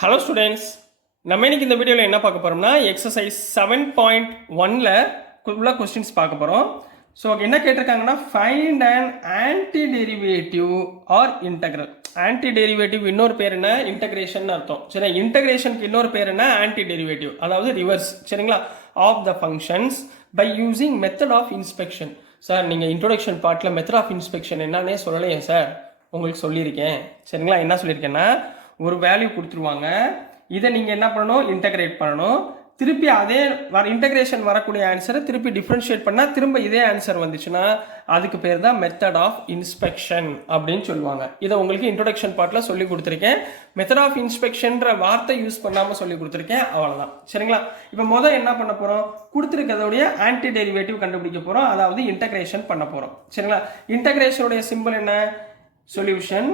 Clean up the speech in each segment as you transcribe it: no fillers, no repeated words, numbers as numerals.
Hello students, நம்ம இன்னைக்கு இந்த வீடியோவில் என்ன பார்க்க போகிறோம்னா எக்ஸசைஸ் 7.1ல் உள்ள கொஸ்டின்ஸ் பார்க்க போகிறோம். ஸோ என்ன கேட்டிருக்காங்கன்னா find and anti derivative or integral. Anti derivative இன்னொரு பேர் என்ன? இன்டகிரேஷன் அர்த்தம். சரி, இன்டகிரேஷனுக்கு இன்னொரு பேர் என்ன? ஆன்டி டெரிவேட்டிவ், அதாவது ரிவர்ஸ். சரிங்களா? Of the functions by using method of inspection. Sir, நீங்கள் இன்ட்ரோடக்ஷன் பார்ட்டில் மெத்தட் ஆஃப் இன்ஸ்பெக்ஷன் என்னன்னே சொல்லலையே சார். உங்களுக்கு சொல்லியிருக்கேன். சரிங்களா? என்ன சொல்லியிருக்கேன்னா, ஒரு வேல்யூ கொடுத்துருவாங்க, இதை நீங்கள் என்ன பண்ணணும்? இன்டகிரேட் பண்ணணும். திருப்பி அதே இன்டகிரேஷன் வரக்கூடிய ஆன்சரை திருப்பி டிஃப்ரென்ஷியேட் பண்ணால் திரும்ப இதே ஆன்சர் வந்துச்சுன்னா அதுக்கு பேர் தான் மெத்தட் ஆஃப் இன்ஸ்பெக்ஷன் அப்படின்னு சொல்லுவாங்க. இதை உங்களுக்கு இன்ட்ரோடக்ஷன் பார்ட்டில் சொல்லி கொடுத்துருக்கேன். மெத்தட் ஆஃப் இன்ஸ்பெக்ஷன்ற வார்த்தை யூஸ் பண்ணாமல் சொல்லி கொடுத்துருக்கேன், அவ்வளோதான். சரிங்களா? இப்போ முதல் என்ன பண்ண போகிறோம்? கொடுத்துருக்கதோடைய ஆன்டி டெரிவேட்டிவ் கண்டுபிடிக்க போகிறோம், அதாவது இன்டகிரேஷன் பண்ண போகிறோம். சரிங்களா? இன்டகிரேஷனுடைய சிம்பிள் என்ன? சொல்யூஷன்.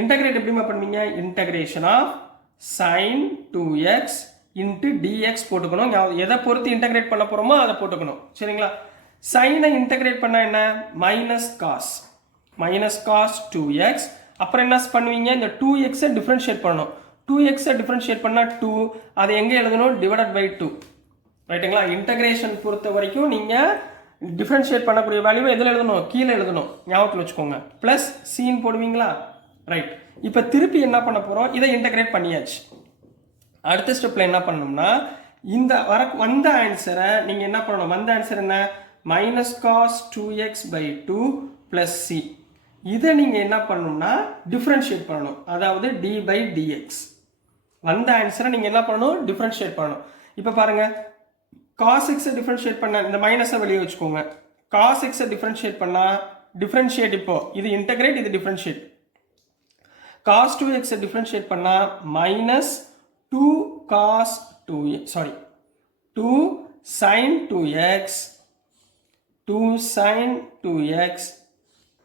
இன்டகிரேட் எப்படிமா பண்ணுவீங்க? Integration of sin 2x into dx போட்டுக்கணும். எதை பொறுத்து இன்டகிரேட் பண்ண போகிறோமோ அதை போட்டுக்கணும். சரிங்களா? சைனை இன்டகிரேட் பண்ணால் என்ன? Minus cos 2x. அப்புறம் என்ன பண்ணுவீங்க? இந்த 2xை டிஃப்ரென்ஷியேட் பண்ணணும். 2xை டிஃப்ரென்ஷியேட் பண்ணால் 2, அதை எங்கே எழுதணும்? Divided by 2. ரைட்டுங்களா? இன்டகிரேஷன் பொறுத்த வரைக்கும் நீங்கள் டிஃப்ரென்ஷியேட் பண்ணக்கூடிய வேல்யூவை எதில் எழுதணும்? கீழே எழுதணும். ஞாபகத்தில் வச்சுக்கோங்க. ப்ளஸ் சீன் போடுவீங்களா? ரைட். இப்போ திருப்பி என்ன பண்ண போகிறோம்? இதை இன்டகிரேட் பண்ணியாச்சு. அடுத்த ஸ்டெப்பில் என்ன பண்ணணும்னா, இந்த வந்த ஆன்சரை நீங்கள் என்ன பண்ணணும்? வந்த ஆன்சர் என்ன? Minus cos 2x by 2 plus c. இதை நீங்கள் என்ன பண்ணணும்னா டிஃப்ரென்ஷியேட் பண்ணணும், அதாவது டி பை டிஎக்ஸ். வந்த ஆன்சரை நீங்கள் என்ன பண்ணணும்? டிஃப்ரென்ஷியேட் பண்ணணும். இப்போ பாருங்கள், காஸ் எக்ஸை டிஃப்ரென்ஷியேட் பண்ண இந்த மைனஸை வெளியே வச்சுக்கோங்க. காஸ் எக்ஸை டிஃப்ரென்ஷியேட் பண்ணால் டிஃப்ரென்ஷியேட், இப்போ இது இன்டகிரேட், இது டிஃப்ரென்ஷியேட். cos 2x டிஃபரன்ஷியேட் பண்ணா minus 2 cos 2x, sorry, 2 sin 2x, 2 sin 2x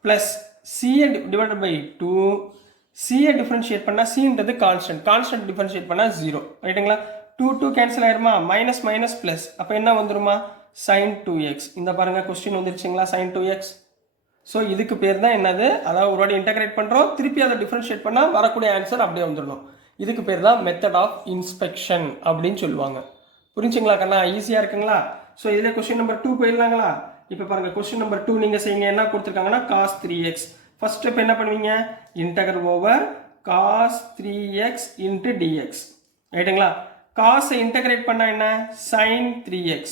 plus c divided by 2. c differentiate பண்ணா c ன்றது கான்ஸ்டன்ட் டிஃபரன்ஷியேட் பண்ணா 0. ரைட்டுங்களா? 2 கேன்சல் ஆயிருமா? மைனஸ் மைனஸ் பிளஸ், அப்போ என்ன வந்துருமா? sin 2x. இந்த பாருங்க, கொஸ்டின் வந்துருச்சுங்களா? sin 2x. ஸோ இதுக்கு பேர் தான் என்னது? அதாவது ஒரு வாட்டி இன்டகிரேட் பண்ணுறோம், திருப்பி அதை டிஃப்ரென்ஷியேட் பண்ணால் வரக்கூடிய ஆன்சர் அப்படியே வந்துடணும். இதுக்கு பேர் தான் மெத்தட் ஆஃப் இன்ஸ்பெக்ஷன் அப்படின்னு சொல்லுவாங்க. புரிஞ்சுங்களா கண்ணா? ஈஸியாக இருக்குங்களா? ஸோ இதில் கொஸ்டின் நம்பர் 2 போயிடலாங்களா? இப்போ பாருங்கள், கொஸ்டின் நம்பர் 2 நீங்கள் செய்யுங்க. என்ன கொடுத்துருக்காங்கன்னா cos 3x. ஃபர்ஸ்ட் ஸ்டெப் என்ன பண்ணுவீங்க? Integer over cos 3x into dx. ரைட்டுங்களா? காஸை இன்டகிரேட் பண்ணால் என்ன? sin 3x.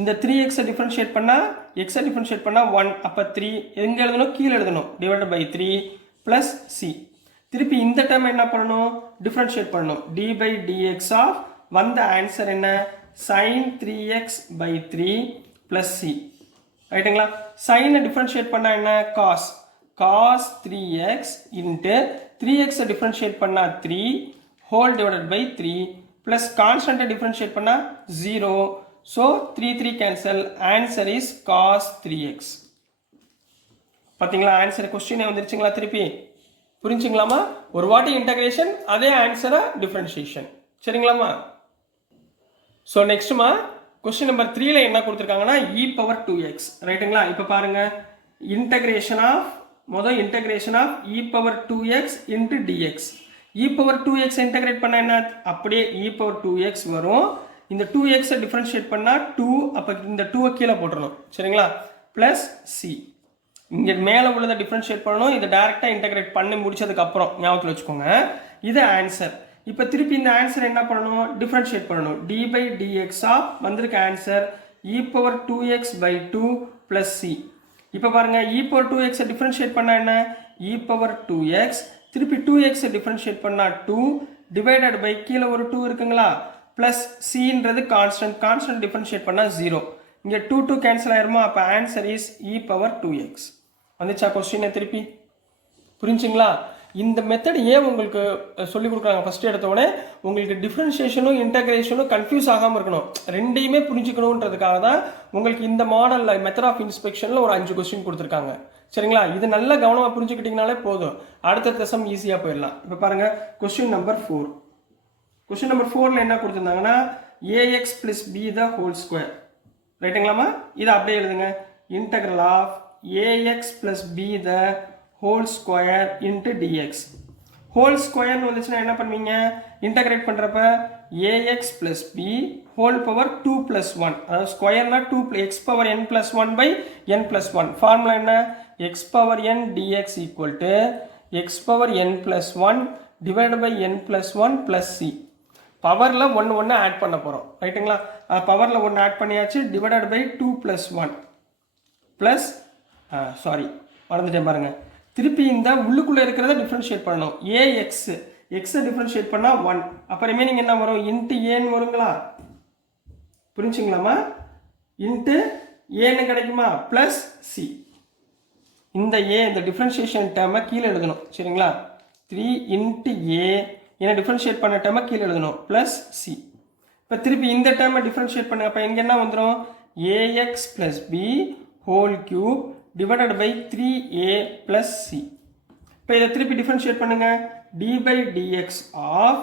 இந்த 3xை டிஃபரன்ஷியேட் பண்ணால், எக்ஸை டிஃபரன்ஷியேட் பண்ணால் 1, அப்போ 3 எங்கே எழுதணும்? கீழே எழுதணும். Divided by 3 plus c. திருப்பி இந்த டைம் என்ன பண்ணணும்? டிஃபரன்ஷியேட் பண்ணணும். டி பை டிஎக்ஸ் ஆஃப் வந்த ஆன்சர் என்ன? Sine 3x by 3 plus c. ரைட்டுங்களா? சைனை டிஃபரன்ஷியேட் பண்ணால் என்ன? காஸ் 3x இன்ட்டு 3xை டிஃபரன்ஷியேட் பண்ணால் 3 ஹோல் டிவைடட் பை 3 ப்ளஸ் கான்ஸ்டன்ட்டை டிஃபரன்ஷியேட் பண்ணால் 0. So 3 cancel, answer is cos 3x. பாத்தீங்களா? ஆன்சர் கொஸ்டினே வந்துருச்சுங்களா? திருப்பி புரிஞ்சுங்களாமா? ஒரு வாட்டி இன்டகிரேஷன், அதே ஆன்சரை டிஃபரன்ஷியேஷன். சரிங்களாமா? ஸோ நெக்ஸ்ட்மா கொஸ்டின் நம்பர் 3ல என்ன கொடுத்துருக்காங்கன்னா e பவர் 2x. ரைட்டுங்களா? இப்போ பாருங்க, integration of integration of e power 2x into dx. e power 2x integrate பண்ண என்ன? அப்படியே e பவர் 2x வரும். இந்த 2xை டிஃபரன்ஷியேட் பண்ணால் 2, அப்போ இந்த 2 கீழே போட்டுடணும். சரிங்களா? Plus C. இங்கே மேலே உள்ளதை டிஃபரன்ஷியேட் பண்ணணும். இதை டேரெக்டாக இன்டகிரேட் பண்ணி முடிச்சதுக்கப்புறம் ஞாபகத்தில் வச்சுக்கோங்க. இது ஆன்சர். இப்போ திருப்பி இந்த ஆன்சர் என்ன பண்ணணும்? டிஃபரன்ஷியேட் பண்ணணும். டி பை டிஎக்ஸ் ஆஃப் வந்திருக்க answer e power 2x by 2 plus c. இப்போ பாருங்கள், இ பவர் 2xை டிஃபரன்ஷியேட் பண்ணால் என்ன? E power 2x. திருப்பி 2xை டிஃபரன்ஷியேட் பண்ணால் 2 டிவைடட் பை கீழே ஒரு 2 இருக்குங்களா? ப்ளஸ் சின்றது கான்ஸ்டன்ட் டிஃபரன்ஷியேட் பண்ணால் 0. இங்கே 2 கேன்சல் ஆயிருமா? அப்போ answer is E power 2x. வந்துச்சா கொஸ்டினை? திருப்பி புரிஞ்சுங்களா? இந்த மெத்தட் ஏன் உங்களுக்கு சொல்லிக் கொடுக்குறாங்க? ஃபஸ்ட்டு எடுத்தோடனே உங்களுக்கு டிஃப்ரென்ஷியேஷனும் இன்டகிரேஷனும் கன்ஃபியூஸ் ஆகாமல் இருக்கணும், ரெண்டையுமே புரிஞ்சுக்கணுன்றதுக்காக தான் உங்களுக்கு இந்த மாடலில் மெத்தட் ஆஃப் இன்ஸ்பெக்ஷனில் ஒரு 5 கொஸ்டின் கொடுத்துருக்காங்க. சரிங்களா? இது நல்லா கவனமாக புரிஞ்சுக்கிட்டிங்கனாலே போதும், அடுத்த சம் ஈஸியாக போயிடலாம். இப்போ பாருங்கள், கொஸ்டின் நம்பர் 4. கொஸ்டின் நம்பர் 4ல என்ன கொடுத்துருந்தாங்கன்னா ax plus b the whole square. ரைட்டுங்களாமா? இதை அப்படியே எழுதுங்க. Integral of ax plus b the whole square into dx. Whole ஸ்கொயர்னு வந்துச்சுன்னா என்ன பண்ணுவீங்க இன்டகிரேட் பண்ணுறப்ப ax plus b whole power 2 + 1 அதாவது ஸ்கொயர்னா 2 x பவர் n + 1 பை n + 1 ஃபார்முலா என்ன x power n dx equal to x power n + 1 divide by n + 1 plus c பவரில் ஒன்று ஆட் பண்ண போகிறோம் ரைட்டுங்களா பவரில் ஒன்று ஆட் பண்ணியாச்சு டிவைடட் பை 2 + 1 ப்ளஸ் சாரி மறந்துட்டேன் பாருங்கள் திருப்பி இந்த உள்ளுக்குள்ளே இருக்கிறத டிஃப்ரென்ஷியேட் பண்ணணும் ஏஎக்ஸ் எக்ஸை டிஃப்ரென்ஷியேட் பண்ணால் 1 அப்போ ரிமைனிங் என்ன வரும் இன்ட்டு ஏன்னு வருங்களா புரிஞ்சுங்களாமா இன்ட்டு ஏன்னு கிடைக்குமா ப்ளஸ் சி இந்த ஏ இந்த டிஃப்ரென்ஷியேஷன் டேர்மை கீழே எழுதணும் சரிங்களா 3 இன்ட்டு ஏ ஏன்னா டிஃப்ரென்ஷியேட் பண்ண டேர்மை கீழே எழுதணும் ப்ளஸ் சி இப்போ திருப்பி இந்த டேர்மை டிஃப்ரென்ஷியேட் பண்ண அப்போ இங்கே என்ன வந்துடும் ax plus b whole cube divided by 3a plus c இப்போ இதை திருப்பி டிஃப்ரென்ஷியேட் பண்ணுங்க d by dx of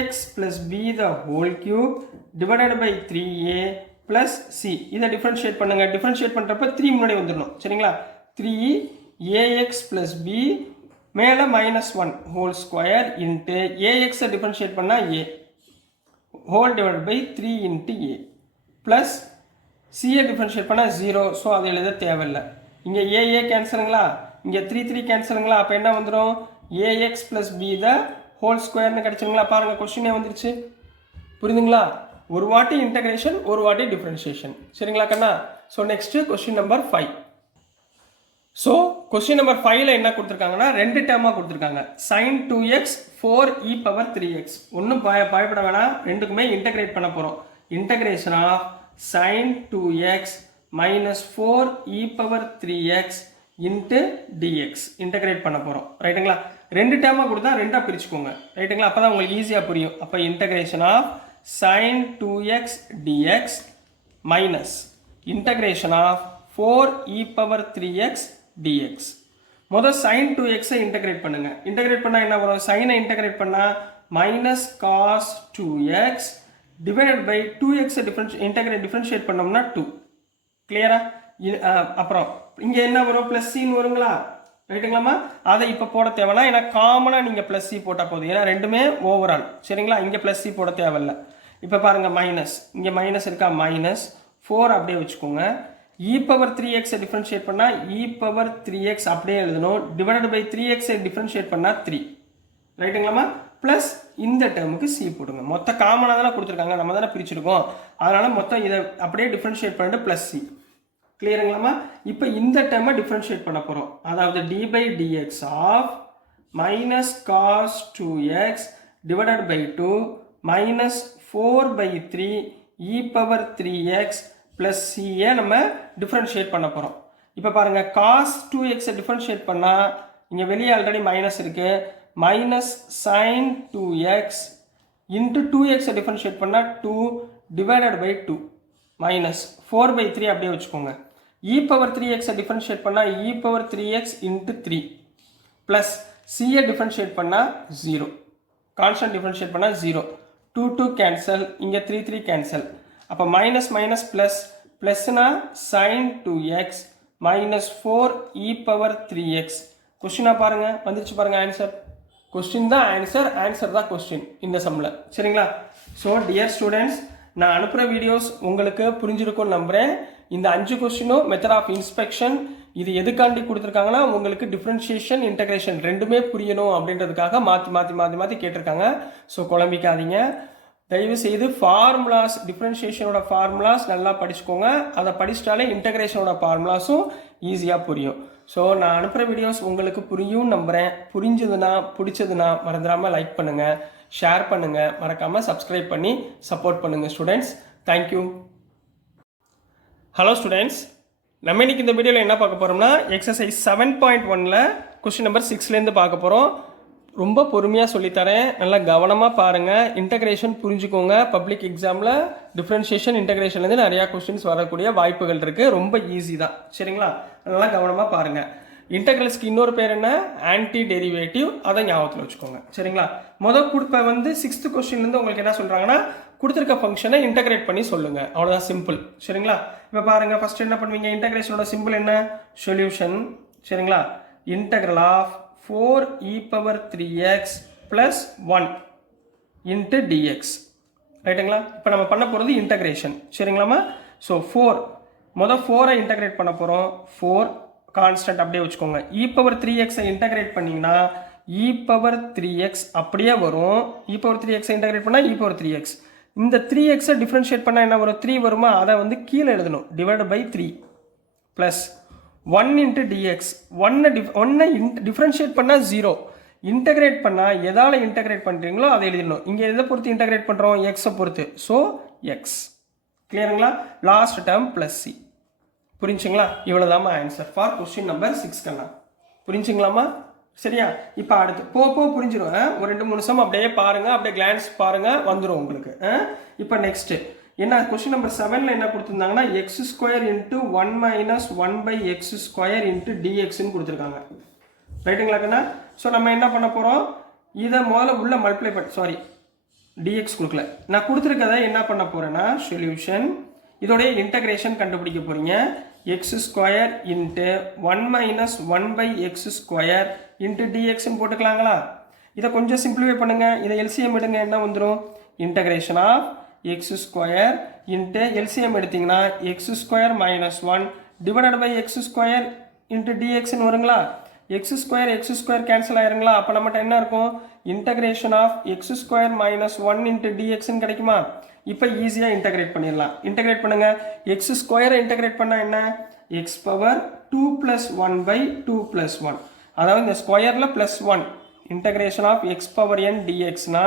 ax plus b the whole cube divided by 3a plus c இதை டிஃப்ரென்ஷியேட் பண்ணுங்க டிஃப்ரென்ஷியேட் பண்ணுறப்ப 3 முன்னாடி வந்துடணும் சரிங்களா 3ax plus b மேலே -1 ஹோல் ஸ்கொயர் இன்ட்டு ஏஎக்ஸை டிஃப்ரென்ஷியேட் பண்ணால் a whole divide by 3 into a plus c a differentiate பண்ணால் 0 ஸோ அது எழுத தேவையில்லை இங்கே ஏஏ கேன்சலுங்களா இங்கே 3 கேன்சலுங்களா அப்போ என்ன வந்துடும் ax plus b the whole ஸ்கொயர்னு கிடச்சிருங்களா பாருங்கள் கொஸ்டினே வந்துருச்சு புரியுதுங்களா ஒரு வாட்டி இன்டகிரேஷன் ஒரு வாட்டி டிஃப்ரென்ஷியேஷன் சரிங்களா கண்ணா so next question number 5 so question number 5ல என்ன கொடுத்துருக்காங்கன்னா 2 டேர்மாக கொடுத்துருக்காங்க sin 2x 4e power 3x ஒன்றும் பயப்பட வேணாம் ரெண்டுக்குமே இன்டகிரேட் பண்ண போகிறோம் integration of sin 2x minus 4e power 3x into dx integrate பண்ண போகிறோம் ரைட்டுங்களா 2 டேர்மாக கொடுத்தா 2ஆக பிரிச்சுக்கோங்க ரைட்டுங்களா அப்போ தான் உங்களுக்கு ஈஸியாக புரியும் அப்போ integration of sin 2x dx minus integration of 4e power 3x dx முதல் sin 2x இன்டகிரேட் பண்ணுங்க இன்டகிரேட் பண்ணால் என்ன வரும் சைனை இன்டகிரேட் பண்ணால் minus cos 2x divided by 2x differentiate பண்ணோம்னா 2 கிளியரா அப்புறம் இங்கே என்ன வரும் ப்ளஸ் சின்னு வருங்களா ரைட்டுங்களாமா அதை இப்போ போட தேவைன்னா ஏன்னா காமனாக நீங்கள் ப்ளஸ் சி போட்டால் போதும் ஏன்னா ரெண்டுமே ஓவரால் சரிங்களா இங்கே ப்ளஸ் சி போட தேவையில்லை இப்போ பாருங்கள் மைனஸ் இங்கே மைனஸ் இருக்கா மைனஸ் 4 அப்படியே வச்சுக்கோங்க இ பவர் 3x டிஃபரன்ஷியேட் பண்ணால் இ பவர் 3x அப்படியே எழுதணும் டிவைடட் பை 3x டிஃபரன்ஷியேட் பண்ணால் 3 ரைட்டுங்களாமா ப்ளஸ் இந்த டேர்முக்கு சி போடுங்க மொத்த காமனாக தானே கொடுத்துருக்காங்க நம்ம தானே பிரிச்சிருக்கோம் அதனால் மொத்தம் இதை அப்படியே டிஃப்ரென்ஷியேட் பண்ணிட்டு ப்ளஸ் சி கிளியருங்களாமா இப்போ இந்த டேர்மை டிஃப்ரென்ஷியேட் பண்ண போகிறோம் அதாவது d by dx of minus cos 2x divided by 2 minus 4 by 3 e power 3x plus சியை நம்ம டிஃப்ரென்ஷியேட் பண்ண போகிறோம் இப்போ பாருங்கள் காஸ் 2x டிஃப்ரென்ஷியேட் பண்ணால் இங்கே வெளியே ஆல்ரெடி மைனஸ் இருக்குது minus sin 2x into 2x differentiate பண்ணால் 2 டிவைடட் பை 2 மைனஸ் 4 பை 3 அப்படியே வச்சுக்கோங்க இ பவர் 3x டிஃபரன்ஷியேட் பண்ணால் e power 3x into 3 plus சியை டிஃபரன்ஷியேட் பண்ணால் 0 கான்ஸ்டன்ட் டிஃபரன்ஷியேட் பண்ணால் 0 2 கேன்சல் இங்கே 3 கேன்சல் அப்போ மைனஸ் மைனஸ் ப்ளஸ் ப்ளஸ்னா sin 2x minus 4 e power 3x கொஸ்டினாக பாருங்கள் வந்துருச்சு பாருங்கள் ஆன்சர் கொஸ்டின் தான் ஆன்சர் தான் கொஸ்டின் இந்த சம்மில் சரிங்களா ஸோ டியர் ஸ்டூடெண்ட்ஸ் நான் அனுப்புகிற வீடியோஸ் உங்களுக்கு புரிஞ்சிருக்கும்னு நம்புகிறேன் இந்த 5 கொஸ்டினும் மெத்தட் ஆஃப் இன்ஸ்பெக்ஷன் இது எதுக்காண்டி கொடுத்துருக்காங்கன்னா உங்களுக்கு டிஃப்ரென்ஷியேஷன் இன்டகிரேஷன் ரெண்டுமே புரியணும் அப்படின்றதுக்காக மாற்றி கேட்டிருக்காங்க ஸோ குழம்பிக்காதீங்க தயவு செய்து ஃபார்முலாஸ் டிஃப்ரென்ஷியேஷனோட ஃபார்முலாஸ் நல்லா படிச்சுக்கோங்க அதை படிச்சிட்டாலே இன்டகிரேஷனோட ஃபார்முலாஸும் ஈஸியாக புரியும் ஸோ நான் அனுப்புகிற வீடியோஸ் உங்களுக்கு புரியும் நம்புகிறேன் புரிஞ்சதுன்னா பிடிச்சதுன்னா மறந்துடாமல் லைக் பண்ணுங்கள் ஷேர் பண்ணுங்கள் மறக்காமல் சப்ஸ்கிரைப் பண்ணி சப்போர்ட் பண்ணுங்கள் ஸ்டூடெண்ட்ஸ் தேங்க்யூ ஹலோ ஸ்டூடெண்ட்ஸ் நம்ம இன்னைக்கு இந்த வீடியோவில் என்ன பார்க்க போகிறோம்னா எக்ஸசைஸ் 7.1ல் கொஸ்டின் நம்பர் 6லேருந்து பார்க்க போகிறோம் ரொம்ப பொறுமையாக சொல்லித்தரேன் நல்லா கவனமாக பாருங்கள் இன்டகிரேஷன் புரிஞ்சுக்கோங்க பப்ளிக் எக்ஸாமில் டிஃப்ரென்ஷியேஷன் இன்டகிரேஷன்லேருந்து நிறையா கொஸ்டின்ஸ் வரக்கூடிய வாய்ப்புகள் இருக்குது ரொம்ப ஈஸி தான் சரிங்களா நல்லா கவனமாக பாருங்கள் இன்டகிரல்ஸ்க்கு இன்னொரு பேர் என்ன ஆன்டி டெரிவேட்டிவ் அதை ஞாபகத்தில் வச்சுக்கோங்க சரிங்களா இப்போ வந்து 6th கொஸ்டின்லேருந்து உங்களுக்கு என்ன சொல்கிறாங்கன்னா கொடுத்துருக்க ஃபங்க்ஷனை இன்டகிரேட் பண்ணி சொல்லுங்கள் அவ்வளோதான் சிம்பிள் சரிங்களா இப்போ பாருங்கள் ஃபஸ்ட்டு என்ன பண்ணுவீங்க இன்டகிரேஷனோட சிம்பிள் என்ன சொல்யூஷன் சரிங்களா integral of 4 e power 3x plus 1 into dx. ரைட்டுங்களா? இப்போ நம்ம பண்ண போகிறது இன்டகிரேஷன். சரிங்களாமா? ஸோ 4 இன்டகிரேட் பண்ண போகிறோம். 4 கான்ஸ்டன்ட் அப்படியே வச்சுக்கோங்க. e power 3x இன்டகிரேட் பண்ணிங்கன்னா e power 3x அப்படியே வரும். e power 3x இன்டகிரேட் பண்ணால் e power 3x. இந்த 3x டிஃப்ரென்ஷியேட் பண்ணால் என்ன வரும்? 3 வருமா? அதை வந்து கீழே எழுதணும். Divide by 3 plus 1 into dx. 1 differentiate பண்ணால் 0. இன்டகிரேட் பண்ணால் எதால் இன்டகிரேட் பண்ணுறீங்களோ அதை எழுதிடணும். இங்கே எதை பொறுத்து இன்டகிரேட் பண்ணுறோம்? எக்ஸை பொறுத்து. So x. கிளியருங்களா? Last term plus c. புரிஞ்சுங்களா? இவ்வளோதாம்மா ஆன்சர் ஃபார் கொஸ்டின் நம்பர் 6 கண்ணா. புரிஞ்சுங்களாம்மா? சரியா? இப்போ அடுத்து போ புரிஞ்சிடும். ஒரு 2-3 நிமிஷம் அப்படியே பாருங்கள், அப்படியே கிளான்ஸ் பாருங்கள், வந்துடும் உங்களுக்கு. இப்போ நெக்ஸ்ட்டு என்ன கொஸ்டின் நம்பர் 7ல் என்ன கொடுத்துருந்தாங்கன்னா x² into 1 minus 1/x² into dxன்னு கொடுத்துருக்காங்க. ரைட்டுங்களா கண்ணா? ஸோ நம்ம என்ன பண்ண போகிறோம்? இதை முதல்ல உள்ள மல்டிப்ளை பண்ண dx கொடுக்கல. நான் கொடுத்துருக்கதை என்ன பண்ண போகிறேன்னா சொல்யூஷன் இதோடைய இன்டகிரேஷன் கண்டுபிடிக்க போகிறீங்க. x² into 1 minus 1/x² into dxன்னு போட்டுக்கலாங்களா? இதை கொஞ்சம் சிம்பிளிஃபை பண்ணுங்கள். இதை எல்சிஎம் எடுங்க, என்ன வந்துடும்? Integration of x² into LCM எடுத்திங்கன்னா x² minus 1 divided by x² into dxன்னு வருங்களா? x² கேன்சல் ஆயிருங்களா? அப்போ நம்மகிட்ட என்ன இருக்கும்? Integration of x² minus 1 into dxன்னு கிடைக்குமா? இப்போ ஈஸியாக இன்டகிரேட் பண்ணிடலாம். இன்டகிரேட் பண்ணுங்க. x² இன்டகிரேட் பண்ணால் என்ன? x power 2 + 1/2 + 1. அதாவது இந்த ஸ்கொயரில் plus 1. Integration of x power n dxனா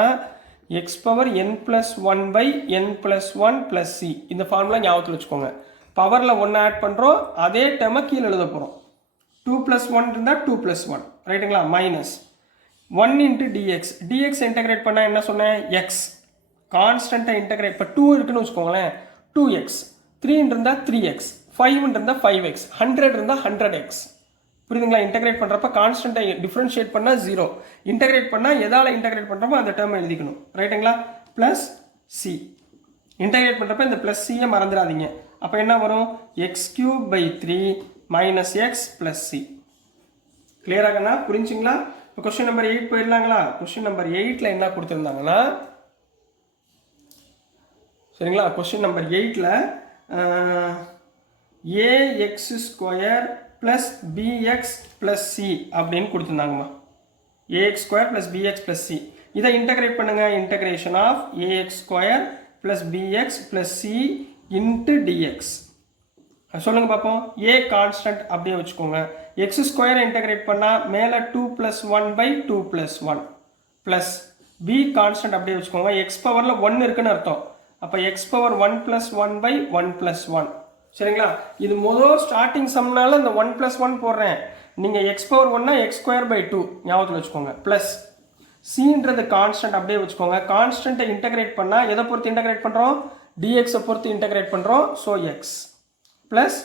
x power n + 1/n + 1 + c. இந்த ஃபார்முலா ஞாபகத்தில் வச்சுக்கோங்க. பவரில் 1 ஆட் பண்ணுறோம், அதே டேர்மை கீழே எழுத போகிறோம். 2 + 1 இருந்தால் 2 + 1. ரைட்டுங்களா? Minus 1 into dx. dx integrate பண்ணால் என்ன சொன்னேன்? x கான்ஸ்டண்ட்டாக இன்டகிரேட். இப்போ 2 இருக்குன்னு வச்சுக்கோங்களேன், 2x. 3 இருந்தால் 3x. 5 இருந்தால் 5x. 100 இருந்தால் 100x. புரியுதுங்களா? இன்டகிரேட் பண்ணுறப்ப கான்ஸ்டண்ட்டை டிஃப்ரென்ஷியேட் பண்ணால் 0. இன்டகிரேட் பண்ணால் எதால் இன்டகிரேட் பண்ணுறப்போ அந்த டேர்மை எழுதிக்கணும். ரைட்டுங்களா? Plus C. இன்டகிரேட் பண்ணுறப்ப இந்த ப்ளஸ் சியை மறந்துடாதீங்க. அப்போ என்ன வரும்? x³/3 minus x plus c. கிளியராகண்ணா? புரிஞ்சுங்களா? இப்போ கொஸ்டின் நம்பர் 8 போயிடலாங்களா? கொஸ்டின் நம்பர் 8ல் என்ன கொடுத்துருந்தாங்கன்னா சரிங்களா? கொஸ்டின் நம்பர் 8ல் ax² plus bx plus c அப்படின்னு கொடுத்துருந்தாங்கம்மா. ax² plus bx plus c. இதை இன்டகிரேட் பண்ணுங்க. Integration of ax² plus bx plus c into dx. சொல்லுங்க பார்ப்போம். a கான்ஸ்டன்ட் அப்படியே வச்சுக்கோங்க. x² இன்டகிரேட் பண்ணால் மேலே 2 + 1/2 + 1 ப்ளஸ் b கான்ஸ்டன்ட் அப்படியே வச்சுக்கோங்க. x பவரில் 1 இருக்குன்னு அர்த்தம். அப்போ x பவர் 1 + 1/1 + 1. சரிங்களா? இது முதல் ஸ்டார்டிங் சம்னால இந்த 1 + 1 போடுறேன். நீங்கள் x பவர் 1னா x²/2 ஞாபகத்தில் வச்சுக்கோங்க. ப்ளஸ் cன்றது கான்ஸ்டன்ட் அப்படியே வச்சுக்கோங்க. கான்ஸ்டன்ட்டை இன்டகிரேட் பண்ணால் எதை பொறுத்து இன்டகிரேட் பண்ணுறோம்? dxஐ பொறுத்து இன்டகிரேட் பண்ணுறோம். ஸோ எக்ஸ் ப்ளஸ்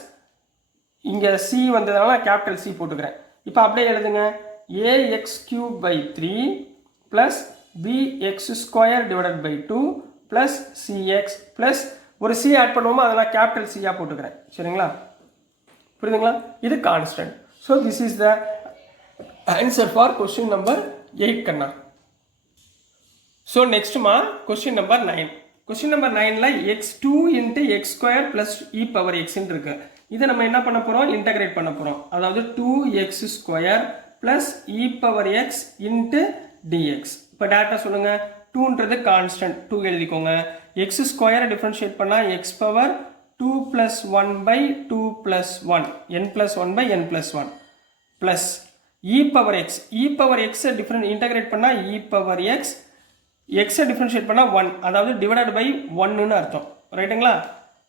இங்கே சி வந்ததுனால கேபிட்டல் சி போட்டுக்கிறேன். இப்போ அப்படியே எழுதுங்க. ax³/3 plus bx² divided by 2 plus cx plus ஒரு சி ஆட் பண்ணுவோமா, அதெல்லாம் கேபிட்டல் சியாக போட்டுக்கிறேன். சரிங்களா? புரியுதுங்களா? இது constant. So this is the answer for question number 8 கண்ணா. ஸோ நெக்ஸ்ட்மா கொஸ்டின் நம்பர் 9. கொஸ்டின் நம்பர் 9ல் x2 into x² plus e power எக்ஸ்ன்னு இருக்கு. இதை நம்ம என்ன பண்ண போகிறோம்? இன்டகிரேட் பண்ண போகிறோம். அதாவது 2x² plus e power X into dx. இப்போ டேரெக்டாக சொல்லுங்கள். 2ன்றது கான்ஸ்டன்ட், 2 எழுதிக்கோங்க. x² டிஃப்ரென்ஷியேட் பண்ணால் x power 2 + 1/2 + 1 n + 1/n + 1 plus e power x. e power எக்ஸை இன்டகிரேட் பண்ணால் e பவர் எக்ஸ். எக்ஸை டிஃப்ரென்ஷியேட் பண்ணால் 1, அதாவது டிவைடட் பை 1ன்னு அர்த்தம். ரைட்டுங்களா?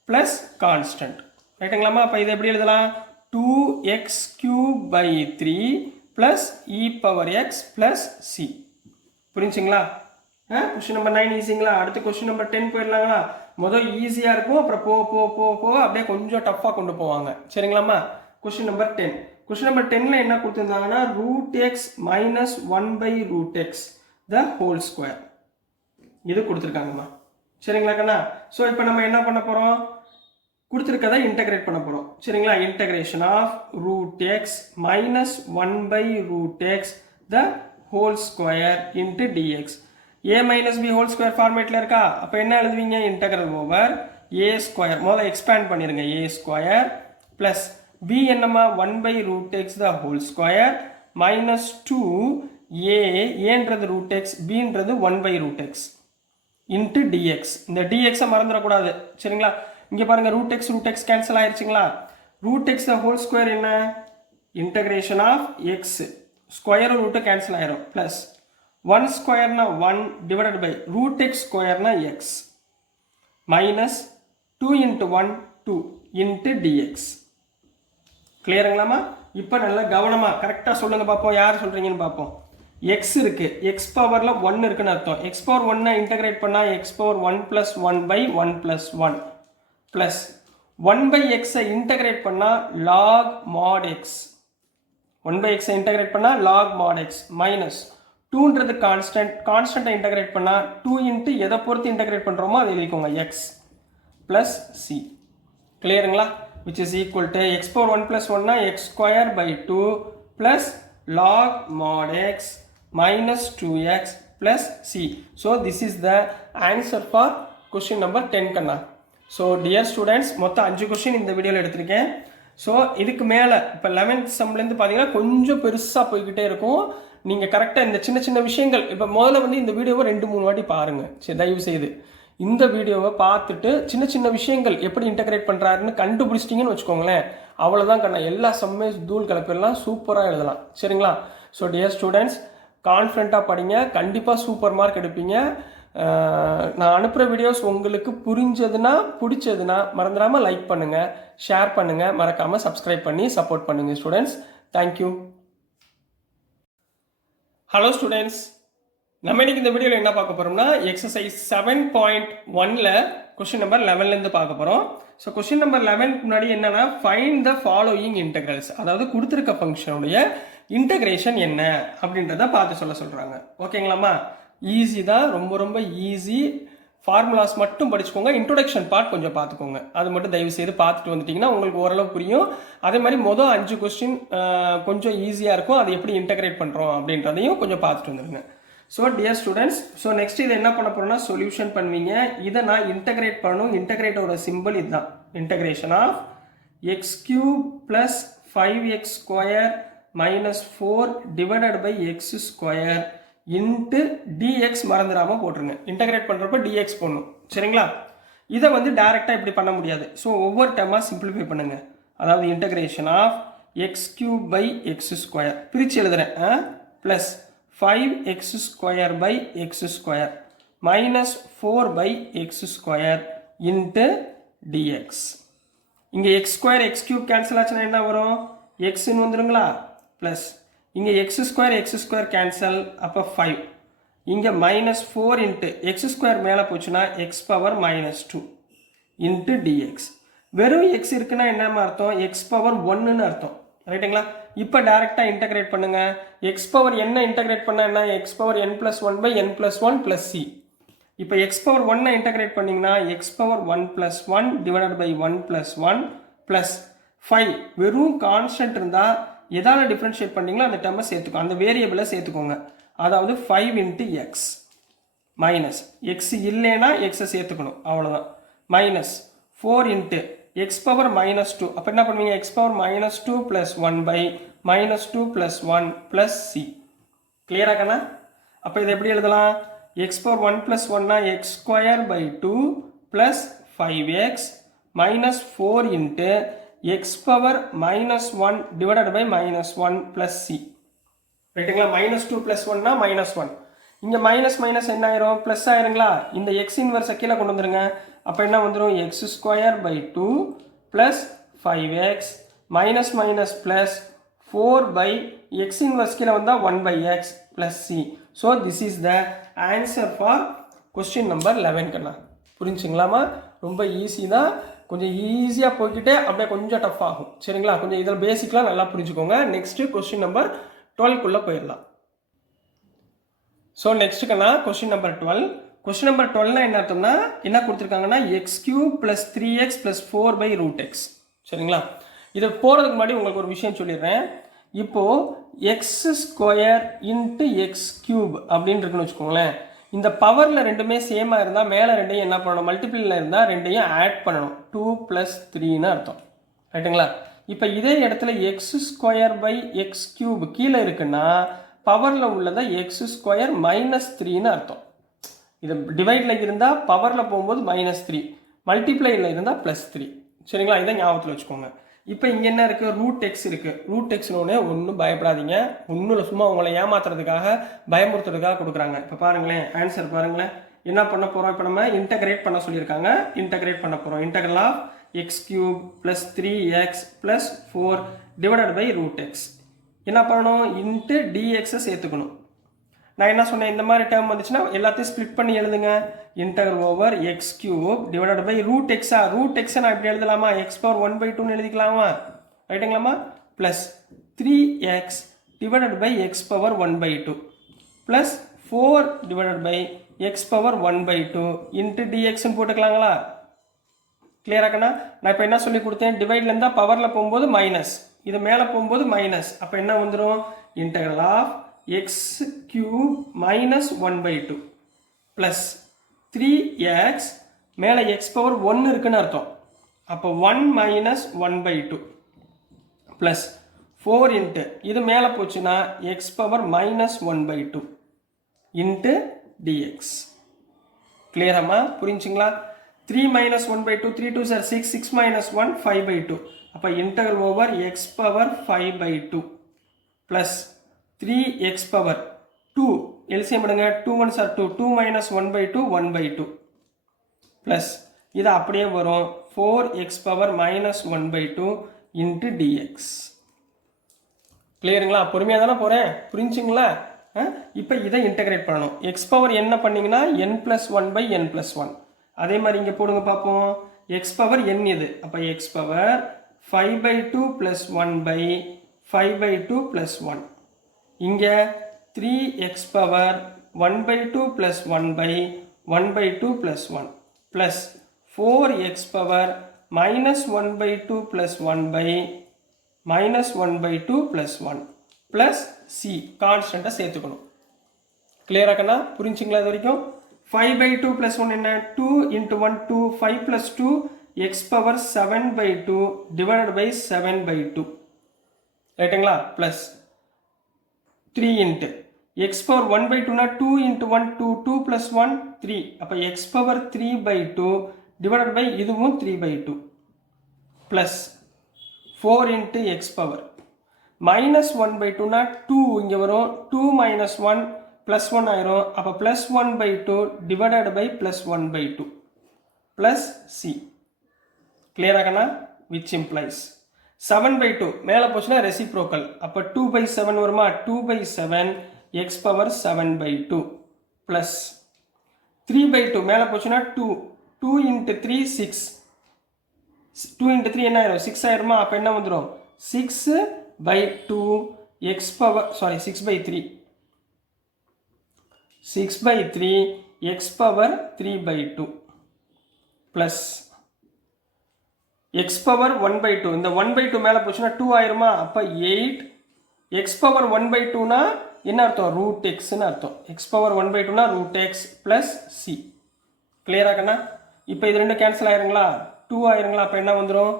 Plus constant. ரைட்டுங்களாம்மா? அப்போ இதை எப்படி எழுதலாம்? 2x³/3 plus e power x plus c. புரிஞ்சுங்களா? கொஸ்டின் நம்பர் 9 ஈஸிங்களா? அடுத்து கொஸ்டின் நம்பர் 10 போயிடலாங்களா? முதல் ஈஸியாக இருக்கும், அப்புறம் போக அப்படியே கொஞ்சம் டஃப்பாக கொண்டு போவாங்க. சரிங்களாம்மா? Question number 10. கொஸ்டின் நம்பர் 10ல் என்ன கொடுத்துருந்தாங்கன்னா √x minus 1/√x the whole square இது கொடுத்துருக்காங்கம்மா. சரிங்களா கண்ணா? ஸோ இப்போ நம்ம என்ன பண்ண போகிறோம்? கொடுத்துருக்கதை இன்டகிரேட் பண்ண போகிறோம். சரிங்களா? Integration of √x minus 1/√x the whole square into dx. a minus b whole square ஃபார்மேட்டில் இருக்கா? அப்போ என்ன எழுதுவீங்க? இன்டெக்ரல் ஓவர் a ஸ்கொயர், முதல்ல எக்ஸ்பேண்ட் பண்ணிடுங்க, a ஸ்கொயர் ப்ளஸ் b என்னமா 1 by root x the whole square minus 2a, ஏன்றது root x, bன்றது 1 by root x into dx. இந்த dx மறந்துடக்கூடாது, சரிங்களா? இங்கே பாருங்க, root x கேன்சல் ஆயிடுச்சுங்களா? root x the whole square என்ன? integration of x square root cancel ஆயிரும், ப்ளஸ் 1 ஸ்கொயர்னா 1 டிவைடட் பை ரூட் எக்ஸ் ஸ்கொயர்னா x minus 2 into 1 2 into dx. கிளியருங்களாமா? இப்போ நல்லா கவனமாக கரெக்டாக சொல்லுங்க பார்ப்போம், யார் சொல்கிறீங்கன்னு பார்ப்போம். எக்ஸ் இருக்கு, எக்ஸ் பவரில் 1 இருக்குன்னு அர்த்தம். எக்ஸ் பவர் 1 இன்டகிரேட் பண்ணால் x power 1 + 1 by 1 + 1 plus 1 by எக்ஸை இன்டகிரேட் பண்ணால் லாக் மாட் எக்ஸ், 1 by எக்ஸை இன்டகிரேட் பண்ணால் லாக் மாட் எக்ஸ் மைனஸ் 2ன்றது கான்ஸ்டன்ட்டை இன்டகிரேட் பண்ணால் 2 இன்ட்டு எதை பொறுத்து இன்டகிரேட் பண்ணுறோமோ அதை எழுதிக்கோங்க, எக்ஸ் ப்ளஸ் சி. கிளியருங்களா? Which is equal to x power 1 + 1னா x square by 2 plus log mod x minus 2x plus c. So this is the answer for question number 10 கண்ணா. So dear students, மொத்தம் 5 question இந்த வீடியோவில் எடுத்திருக்கேன். So இதுக்கு மேலே இப்போ 11th சம்லேருந்து பார்த்தீங்கன்னா கொஞ்சம் பெருசாக போய்கிட்டே இருக்கும். நீங்கள் கரெக்டாக இந்த சின்ன சின்ன விஷயங்கள், இப்போ முதல்ல வந்து இந்த வீடியோவை 2-3 வாட்டி பாருங்கள், சரி, தயவு செய்து இந்த வீடியோவை பார்த்துட்டு சின்ன சின்ன விஷயங்கள் எப்படி இன்டகிரேட் பண்ணுறாருன்னு கண்டுபிடிச்சிட்டிங்கன்னு வச்சுக்கோங்களேன், அவ்வளோதான் கண்ணா. எல்லா சம்மே தூள் கலப்பெல்லாம் சூப்பராக எழுதலாம், சரிங்களா? ஸோ டியர் ஸ்டூடெண்ட்ஸ், கான்ஃபிடண்ட்டாக படிங்க, கண்டிப்பாக சூப்பர் மார்க் எடுப்பீங்க. நான் அனுப்புகிற வீடியோஸ் உங்களுக்கு புரிஞ்சதுன்னா பிடிச்சதுன்னா மறந்துடாமல் லைக் பண்ணுங்கள், ஷேர் பண்ணுங்கள், மறக்காமல் சப்ஸ்கிரைப் பண்ணி சப்போர்ட் பண்ணுங்கள் ஸ்டூடெண்ட்ஸ். தேங்க்யூ. ஹலோ ஸ்டூடெண்ட்ஸ், நம்ம இன்னைக்கு இந்த வீடியோவில் என்ன பார்க்க போகிறோம்னா எக்ஸசைஸ் 7.1ல் கொஸ்டின் நம்பர் 11லேருந்து பார்க்க போகிறோம். ஸோ கொஸ்டின் நம்பர் 11க்கு முன்னாடி என்னன்னா, ஃபைண்ட் த ஃபாலோயிங் இன்டெக்ரல்ஸ், அதாவது கொடுத்துருக்க ஃபங்க்ஷனுடைய இன்டகிரேஷன் என்ன அப்படின்றத பார்த்து சொல்கிறாங்க. ஓகேங்களாம்மா? ஈஸி தான், ரொம்ப ரொம்ப ஈஸி. ஃபார்முலாஸ் மட்டும் படிச்சுக்கோங்க, இன்ட்ரோடக்ஷன் பார்ட் கொஞ்சம் பார்த்துக்கோங்க, அது மட்டும் தயவு செய்து பார்த்துட்டு வந்துட்டிங்கன்னா உங்களுக்கு ஓரளவு புரியும். அதே மாதிரி மொதல் 5 கொஸ்டின் கொஞ்சம் ஈஸியாக இருக்கும், அது எப்படி இன்டகிரேட் பண்ணுறோம் அப்படின்றதையும் கொஞ்சம் பார்த்துட்டு வந்துடுங்க. So dear students, so next இதை என்ன பண்ண போகிறோம்னா சொல்யூஷன் பண்ணுவீங்க. இதை நான் இன்டகிரேட் பண்ணணும். இன்டகிரேட்டோட சிம்பிள் இதுதான், integration of x cube plus 5x² minus 4 divided by x square into dx மறந்துடாமல் போட்டுருங்க. இன்டகிரேட் பண்ணுறப்ப டிஎக்ஸ் போடணும், சரிங்களா? இதை வந்து டைரெக்டாக இப்படி பண்ண முடியாது. ஸோ ஒவ்வொரு டைமாக சிம்பிளிஃபை பண்ணுங்கள். அதாவது integration of x³ by x square பிரித்து எழுதுகிறேன், plus 5x² by x square minus 4 by x square into dx. இங்கே x² x³ கேன்சல் ஆச்சுன்னா என்ன வரும்? எக்ஸ்ன்னு வந்துடுங்களா? ப்ளஸ் இங்கே x² கேன்சல், அப்போ 5. இங்கே மைனஸ் 4 இன்ட்டு x² மேலே போச்சுன்னா x பவர் -2 இன்ட்டு டிஎக்ஸ். வெறும் x இருக்குன்னா என்ன அர்த்தம்? x பவர் 1ன்னு அர்த்தம், ரைட்டுங்களா? இப்போ டைரெக்டாக இன்டகிரேட் பண்ணுங்க. x பவர் என்ன இன்டகிரேட் பண்ண என்ன? x power n+1 by n+1 plus c. இப்போ x பவர் 1 இன்டகிரேட் பண்ணிங்கன்னா x power 1+1 divided by 1+1 plus 5. வெறும் கான்ஸ்டன்ட் இருந்தால் எதால டிஃப்ரென்ஷியேட் பண்ணிங்களோ அந்த டேர்மை சேர்த்துக்கோ, அந்த வேரியபிளை சேர்த்துக்கோங்க. அதாவது 5 இன்ட்டு எக்ஸ் மைனஸ் எக்ஸ் இல்லைன்னா எக்ஸை சேர்த்துக்கணும், அவ்வளோதான். Minus 4 into x power -2. அப்போ என்ன பண்ணுவீங்க? X power -2 plus 1 by -2 plus 1 plus c. கிளியராகண்ணா? அப்போ இதை எப்படி எழுதலாம்? எக்ஸ் பவர் 1 ப்ளஸ் 1னா x² by 2 plus 5x minus 4 into x power -1 divided by -1 plus c. ரைட்டுங்களா? -2 ப்ளஸ் 1னா -1. இங்கே மைனஸ் மைனஸ் என்ன ஆயிரும்? ப்ளஸ் ஆயிருங்களா? இந்த எக்ஸ் இன்வர்ஸை கீழே கொண்டு வந்துருங்க. அப்போ என்ன வந்துடும்? x² by 2 plus 5x minus minus plus 4 by x inverse கீழே வந்தால் 1 by x plus c. So this is the answer for question number 11 கண்ணா. புரிஞ்சுங்களாமா? ரொம்ப ஈஸி தான், கொஞ்சம் ஈஸியாக போய்கிட்டே அப்படியே கொஞ்சம் டஃப் ஆகும், சரிங்களா? கொஞ்சம் இதில் பேசிக்லாம் நல்லா புரிஞ்சுக்கோங்க. நெக்ஸ்ட்டு கொஸ்டின் நம்பர் 12க்குள்ளே போயிடலாம். ஸோ நெக்ஸ்ட்டுக்குன்னா கொஸ்டின் நம்பர் 12. கொஸ்டின் நம்பர் 12 என்ன அர்த்தம்னா, என்ன கொடுத்துருக்காங்கன்னா x³ plus 3x plus 4 by root x, சரிங்களா? இதை போகிறதுக்கு முன்னாடி உங்களுக்கு ஒரு விஷயம் சொல்லிடுறேன். இப்போது x square into x cube அப்படின்னு இருக்குன்னு வச்சுக்கோங்களேன். இந்த பவரில் ரெண்டுமே சேமாக இருந்தால் மேலே ரெண்டையும் என்ன பண்ணணும், மல்டிபிளில் இருந்தால் ரெண்டையும் ஆட் பண்ணணும். 2 + 3ன்னு அர்த்தம். ரைட்டுங்களா? இப்போ இதே இடத்துல x square by x cube கீழே இருக்குன்னா பவரில் உள்ளதை எக்ஸ் ஸ்கொயர் -3ன்னு அர்த்தம். இது டிவைடில் இருந்தால் பவரில் போகும்போது -3, மல்டிப்ளையில் இருந்தால் +3. சரிங்களா? இதை ஞாபகத்தில் வச்சுக்கோங்க. இப்போ இங்கே என்ன இருக்குது, ரூட் எக்ஸ் இருக்குது. ரூட் எக்ஸ்னோடனே ஒன்றும் பயப்படாதீங்க, ஒன்றும் இல்லை, சும்மா உங்களை ஏமாத்துறதுக்காக பயமுறுத்துறதுக்காக கொடுக்குறாங்க. இப்போ பாருங்களேன், ஆன்சர் பாருங்களேன். என்ன பண்ண போகிறோம், இப்போ நம்ம இன்டகிரேட் பண்ண சொல்லியிருக்காங்க, இன்டகிரேட் பண்ண போகிறோம். Integral of x cube plus 3x plus 4 divided by root x. என்ன பண்ணணும், இன்ட்டு டிஎக்ஸை சேர்த்துக்கணும். நான் என்ன சொன்னேன், இந்த மாதிரி டேர்ம் வந்துச்சுன்னா எல்லாத்தையும் ஸ்ப்ளிட் பண்ணி எழுதுங்க. Integral over x cube divided by root எக்ஸா, ரூட் எக்ஸை நான் இப்படி எழுதலாமா, x⁻1/2ன்னு எழுதிக்கலாமா, ரைட்டுங்களாமா, plus 3x divided by x⁻1/2 plus 4 divided by x⁻1/2 into டிஎக்ஸ்ன்னு போட்டுக்கலாங்களா? கிளியராக்கண்ணா? நான் இப்போ என்ன சொல்லி கொடுத்தேன், டிவைட்ல இருந்தால் பவரில் போகும்போது மைனஸ், இது மேலே போகும்போது மைனஸ். அப்போ என்ன வந்துடும், integral of x cube -1/2 plus 3x மேலே x⁻1 இருக்குன்னு அர்த்தம். அப்போ 1 - 1/2 ப்ளஸ் 4 இன்ட்டு இது மேலே போச்சுன்னா x⁻−1/2 இன்ட்டு டிஎக்ஸ். கிளியராமா? புரிஞ்சுங்களா? 3 - 1/2, 3 2s are 6, 6 - 1 5/2. அப்போ integral over x⁻5/2 plus 3x⁻2 LCM எடுங்க, 2 1s are 2, 2 - 1/2 1/2 ப்ளஸ் இது அப்படியே வரும் 4x⁻−1/2 இன்ட்டு டிஎக்ஸ். கிளியருங்களா? பொறுமையாக தானே போகிறேன், புரிஞ்சுங்களா? இப்போ இதை இன்டகிரேட் பண்ணணும். x⁻n என்ன பண்ணிங்கன்னா n+1/n+1. அதே மாதிரி இங்கே போடுங்க பார்ப்போம். x⁻n இது, அப்போ x⁻5/2 + 1/5/2 + 1. இங்கே 3x⁻1/2 + 1/1/2 + 1 plus 4x⁻−1/2 + 1/−1/2 + 1 plus C கான்ஸ்டண்ட்டை சேர்த்துக்கணும். கிளியராக்கண்ணா? புரிஞ்சுங்களா இது வரைக்கும்? 5/2 + 1 என்ன, 2 × 1 2, 5 + 2 x⁻7/2 டிவைடட் பை 7/2 ரைட்டுங்களா? ப்ளஸ் 3 இன்ட்டு x⁻1/2னா 2 × 1 2, 2 + 1 3, அப்போ x⁻3/2 டிவைடட் பை இதுவும் 3/2 ப்ளஸ் 4 இன்ட்டு x⁻−1/2னா 2 இங்கே வரும், 2 - 1 +1 ஆயிரும். அப்போ +1/2 டிவைடட் பை +1/2 ப்ளஸ் சி. கிளியராகண்ணா? விச் இம்ப்ளைஸ் 7/2 மேலே போச்சுன்னா ரெசிப்ரோக்கல், அப்போ 2/7 வருமா, 2/7 x⁻7/2 ப்ளஸ் 3/2 மேலே போச்சுன்னா 2, 2 × 3 6, 2 × 3 என்ன ஆயிரும், 6 ஆயிருமா? அப்போ என்ன வந்துடும், 6/2 6/3 6/3 x⁻3/2 ப்ளஸ் x⁻1/2 இந்த 1/2 மேலே போச்சுன்னா 2 ஆயிருமா? அப்போ 8 x⁻1/2னா என்ன அர்த்தம், ரூட் எக்ஸ்ன்னு அர்த்தம். x⁻1/2னா ரூட் எக்ஸ் ப்ளஸ் சி. கிளியராக்கண்ணா? இப்போ இது ரெண்டு கேன்சல் ஆயிருங்களா, 2 ஆயிருங்களா? அப்போ என்ன வந்துடும்,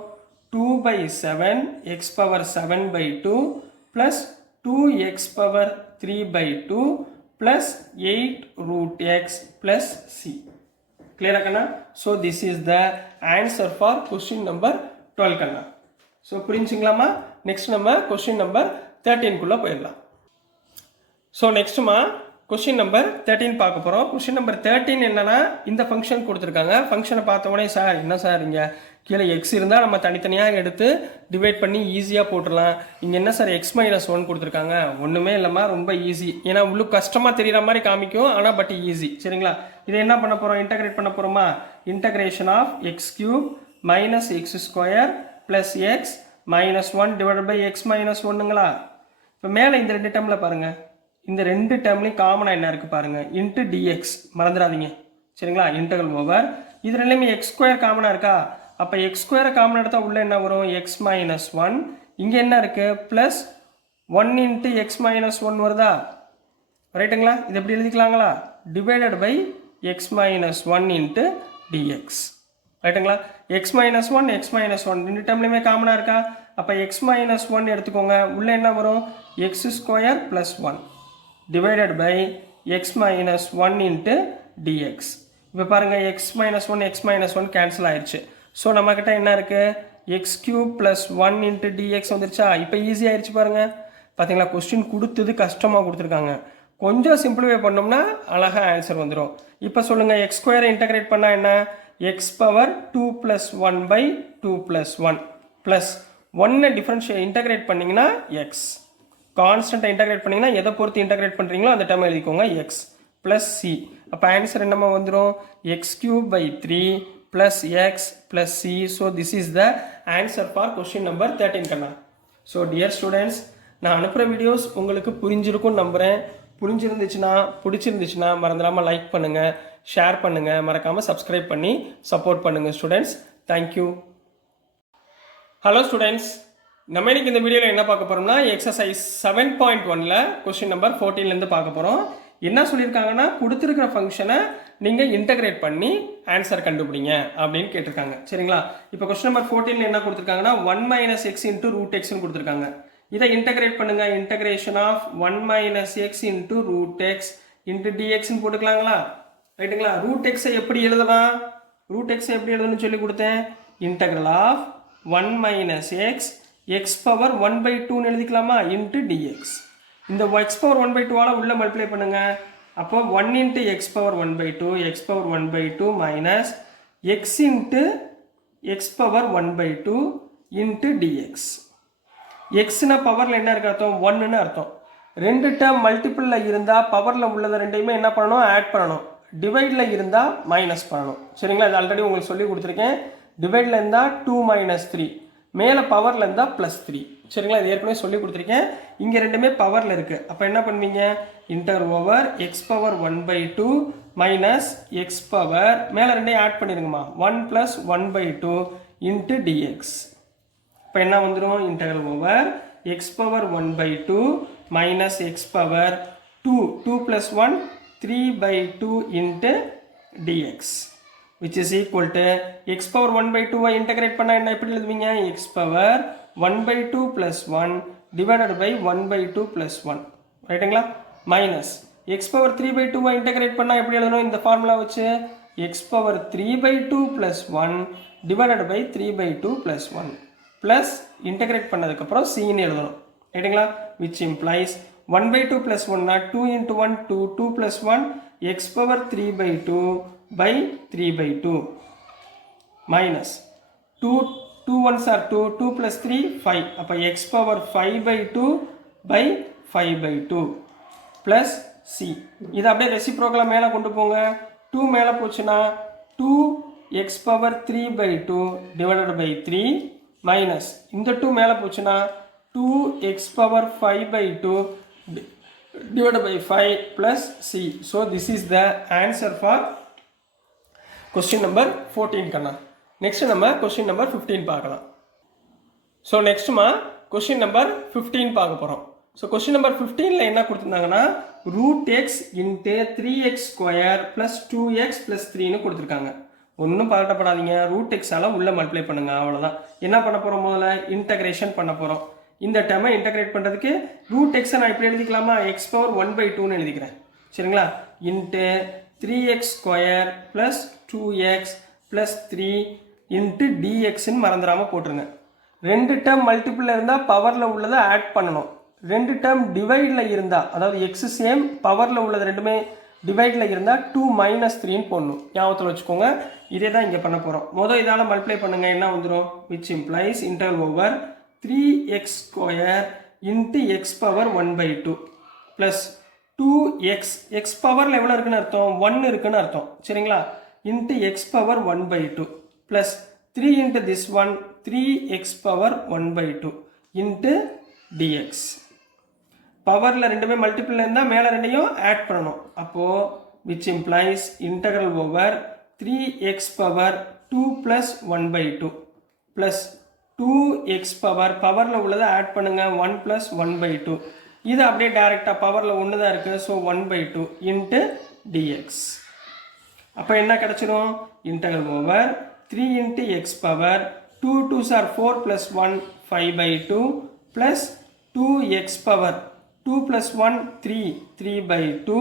2/7 x⁻7/2 plus 2x⁻3/2 plus 8 root x plus c. கிளியராக்கண்ணா? So this is the answer for question number 12 கண்ணா. ஸோ புரிஞ்சுங்களாமா? நெக்ஸ்ட் நம்ம கொஸ்டின் நம்பர் 13குள்ளே போயிடலாம். ஸோ நெக்ஸ்ட்டுமா கொஸ்டின் நம்பர் 13 பார்க்க போகிறோம். கொஸ்டின் நம்பர் 13 என்னன்னா, இந்த ஃபங்க்ஷன் கொடுத்துருக்காங்க. ஃபங்க்ஷனை பார்த்த உடனே சார் என்ன சார் இங்கே கீழே எக்ஸ் இருந்தால் நம்ம தனித்தனியாக எடுத்து டிவைட் பண்ணி ஈஸியாக போட்டுடலாம், இங்கே என்ன சார் x-1 கொடுத்துருக்காங்க. ஒன்றுமே இல்லைம்மா, ரொம்ப ஈஸி. ஏன்னா உள்ளுக்கு கஷ்டமாக தெரிகிற மாதிரி காமிக்கும், ஆனால் பட் ஈஸி. சரிங்களா? இதை என்ன பண்ண போகிறோம், இன்டகிரேட் பண்ண போகிறோமா. Integration of x³ - x² plus x -1 divide by x-1ங்களா. இப்போ மேலே இந்த ரெண்டு டேர்மில் பாருங்கள், இந்த ரெண்டு டேர்ம்லையும் காமனாக என்ன இருக்குது பாருங்கள், இன்ட்டு டிஎக்ஸ் மறந்துடாதீங்க. சரிங்களா? இன்டகரல் ஓவர் இது ரெண்டுமே x² காமனாக இருக்கா. அப்போ x² காமன் எடுத்தால் உள்ள என்ன வரும், x-1. இங்கே என்ன இருக்குது, ப்ளஸ் 1 into x minus 1 வருதா ரைட்டுங்களா இது எப்படி எழுதிக்கலாங்களா divided by x minus 1 into dx ரைட்டுங்களா x minus 1 x minus 1 ரெண்டு டேர்ம்லையுமே காமனாக இருக்கா அப்போ x minus 1 எடுத்துக்கோங்க உள்ள என்ன வரும் x square plus 1 divided by x minus 1 into dx இப்போ பாருங்க x minus 1 கேன்சல் ஆயிடுச்சு ஸோ நம்மக்கிட்ட என்ன இருக்கு x cube plus 1 into dx வந்துருச்சா இப்போ ஈஸி ஆயிடுச்சு பாருங்க பார்த்தீங்களா கொஸ்டின் கொடுத்தது கஷ்டமாக கொடுத்துருக்காங்க கொஞ்சம் சிம்பிளிஃபை பண்ணோம்னா அழகாக ஆன்சர் வந்துடும் இப்போ சொல்லுங்கள் எக்ஸ் ஸ்கொயரை இன்டகிரேட் பண்ணால் என்ன x power 2 + 1 / 2 + 1 plus 1 differentiate integrate பண்ணிங்கன்னா எக்ஸ் கான்ஸ்டண்ட்டை இன்டகிரேட் பண்ணிங்கன்னா எதை பொறுத்து இன்டகிரேட் பண்ணுறீங்களோ அந்த டைம் எழுதிக்கோங்க எக்ஸ் ப்ளஸ் சி அப்போ ஆன்சர் என்னமா வந்துடும் x³ / 3 + x + c so this is the answer for question number 13 கண்ணா ஸோ டியர் ஸ்டூடெண்ட்ஸ் நான் அனுப்புகிற வீடியோஸ் உங்களுக்கு புரிஞ்சிருக்கும்னு நம்புகிறேன் புரிஞ்சிருந்துச்சுன்னா பிடிச்சிருந்துச்சுன்னா மறந்துடாமல் லைக் பண்ணுங்கள் ஷேர் பண்ணுங்கள் மறக்காமல் சப்ஸ்கிரைப் பண்ணி சப்போர்ட் பண்ணுங்கள் ஸ்டூடெண்ட்ஸ் தேங்க்யூ ஹலோ ஸ்டூடெண்ட்ஸ் நம்ம இன்னைக்கு இந்த வீடியோவில் என்ன பார்க்க போகிறோம்னா எக்ஸசைஸ் 7.1ல் கொஸ்டின் நம்பர் 14லேருந்து பார்க்க போகிறோம் என்ன சொல்லியிருக்காங்கன்னா கொடுத்துருக்கிற ஃபங்க்ஷனை நீங்கள் இன்டகிரேட் பண்ணி ஆன்சர் கண்டுபிடிங்க அப்படின்னு கேட்டிருக்காங்க சரிங்களா இப்போ கொஸ்டின் நம்பர் 14ல் என்ன கொடுத்துருக்காங்கன்னா 1 - x × √x கொடுத்துருக்காங்க இதை இன்டகிரேட் பண்ணுங்க integration of 1 - x × √x × dx போட்டுக்கலாங்களா ரைட்டுங்களா √x எப்படி எழுதலாம் √x எப்படி எழுதணும்னு சொல்லி கொடுத்தேன் integral of 1 - x x power 1/2 எழுதிக்கலாமா × dx இந்த x பவர் 1/2 உள்ள மல்டிப்ளை பண்ணுங்க அப்போ 1 × x power 1/2 x power 1/2 minus x × x power 1/2 × dx எக்ஸ்னா பவரில் என்ன இருக்கு அர்த்தம் 1ன்னு அர்த்தம் ரெண்டு டேர்ம் மல்டிபிளில் இருந்தால் பவரில் உள்ளதை ரெண்டையுமே என்ன பண்ணணும் ஆட் பண்ணணும் டிவைடில் இருந்தால் மைனஸ் பண்ணணும் சரிங்களா இது ஆல்ரெடி உங்களுக்கு சொல்லி கொடுத்துருக்கேன் டிவைடில் இருந்தால் 2 - 3 மேலே பவரில் இருந்தால் +3 சரிங்களா இது ஏற்கனவே சொல்லி கொடுத்துருக்கேன் இங்கே ரெண்டுமே பவரில் இருக்குது அப்போ என்ன பண்ணுவீங்க inter over x power 1/2 minus x power மேலே ரெண்டையும் ஆட் பண்ணிடுங்கம்மா 1 + 1/2 × dx இப்போ என்ன வந்துடும் integral over x power 1/2 minus x power 2 + 1 3/2 × dx which is equal to x power 1/2 integrate பண்ணால் என்ன எப்படி எழுதுவீங்க x பவர் 1/2 + 1 divided by 1/2 + 1 ரைட்டுங்களா மைனஸ் x பவர் 3/2 இன்டகிரேட் பண்ணால் எப்படி எழுதணும் இந்த ஃபார்முலா வச்சு x power 3/2 + 1 divided by 3/2 + 1 plus integrate பண்ணதுக்கப்புறம் சின்னு எழுதணும் ரைட்டுங்களா which implies 1/2 + 1 2 × 1 2 2 + 1 x power 3/2 / 3/2 minus 2 1s are 2 2 + 3 5 அப்போ x பவர் 5/2 / 5/2 ப்ளஸ் சி இதை அப்படியே ரெசிப்ரோக்கலாக மேலே கொண்டு போங்க 2 மேலே போச்சுன்னா 2x power 3/2 divided by 3 minus இந்த 2 மேலே போச்சுன்னா 2x power 5/2 divided by 5 plus c. So this is the answer for question number 14 கண்ணா நெக்ஸ்ட் நம்ம question number 15 பார்க்கலாம் ஸோ நெக்ஸ்ட்மா question number 15 பார்க்க போகிறோம் ஸோ question number 15ல என்ன கொடுத்துருந்தாங்கன்னா √x × 3x² + 2x + 3ன்னு கொடுத்துருக்காங்க ஒன்றும் பதட்டப்படாதீங்க √x உள்ள மல்டிப்ளை பண்ணுங்க அவ்வளோதான் என்ன பண்ண போகிறோம் முதல்ல இன்டகிரேஷன் பண்ண போகிறோம் இந்த டைமை இன்டகிரேட் பண்ணுறதுக்கு √x நான் இப்படி எழுதிக்கலாமா x பவர் 1/2ன்னு எழுதிக்கிறேன் சரிங்களா இன்ட்டு 3x² + 2x + 3 × dxன்னு மறந்துடாமல் போட்டுருங்க ரெண்டு டேர்ம் மல்டிபிளில் இருந்தால் பவரில் உள்ளதை ஆட் பண்ணணும் ரெண்டு டேர்ம் டிவைடில் இருந்தால் அதாவது எக்ஸ் சேம் பவரில் உள்ளது ரெண்டுமே டிவைடில் இருந்தால் 2 - 3ன்னு போடணும் ஞாபகத்தில் வச்சுக்கோங்க இதே தான் இங்கே பண்ண போகிறோம் முதல் இதால் மல்டிப்ளை பண்ணுங்கள் என்ன வந்துடும் which implies interval over 3x² × x power 1/2 plus 2x x பவரில் எவ்வளோ இருக்குன்னு அர்த்தம் 1 இருக்குன்னு அர்த்தம் சரிங்களா × x power 1/2 plus 3 × this one 3x power 1/2 × dx பவரில் ரெண்டுமே மல்டிபிள் இருந்தால் மேலே ரெண்டையும் ஆட் பண்ணணும் அப்போது which implies integral over 3x power 2 + 1/2 plus 2x power பவரில் உள்ளதை ஆட் பண்ணுங்க 1 + 1/2 இது அப்படியே டைரெக்டாக பவரில் ஒன்று தான் இருக்குது ஸோ 1/2 இன்ட்டு டிஎக்ஸ் அப்போ என்ன கிடச்சிரும் integral over 3 into x power 2 2s are 4 + 1 5/2 plus 2x power 2 + 1 3 3/2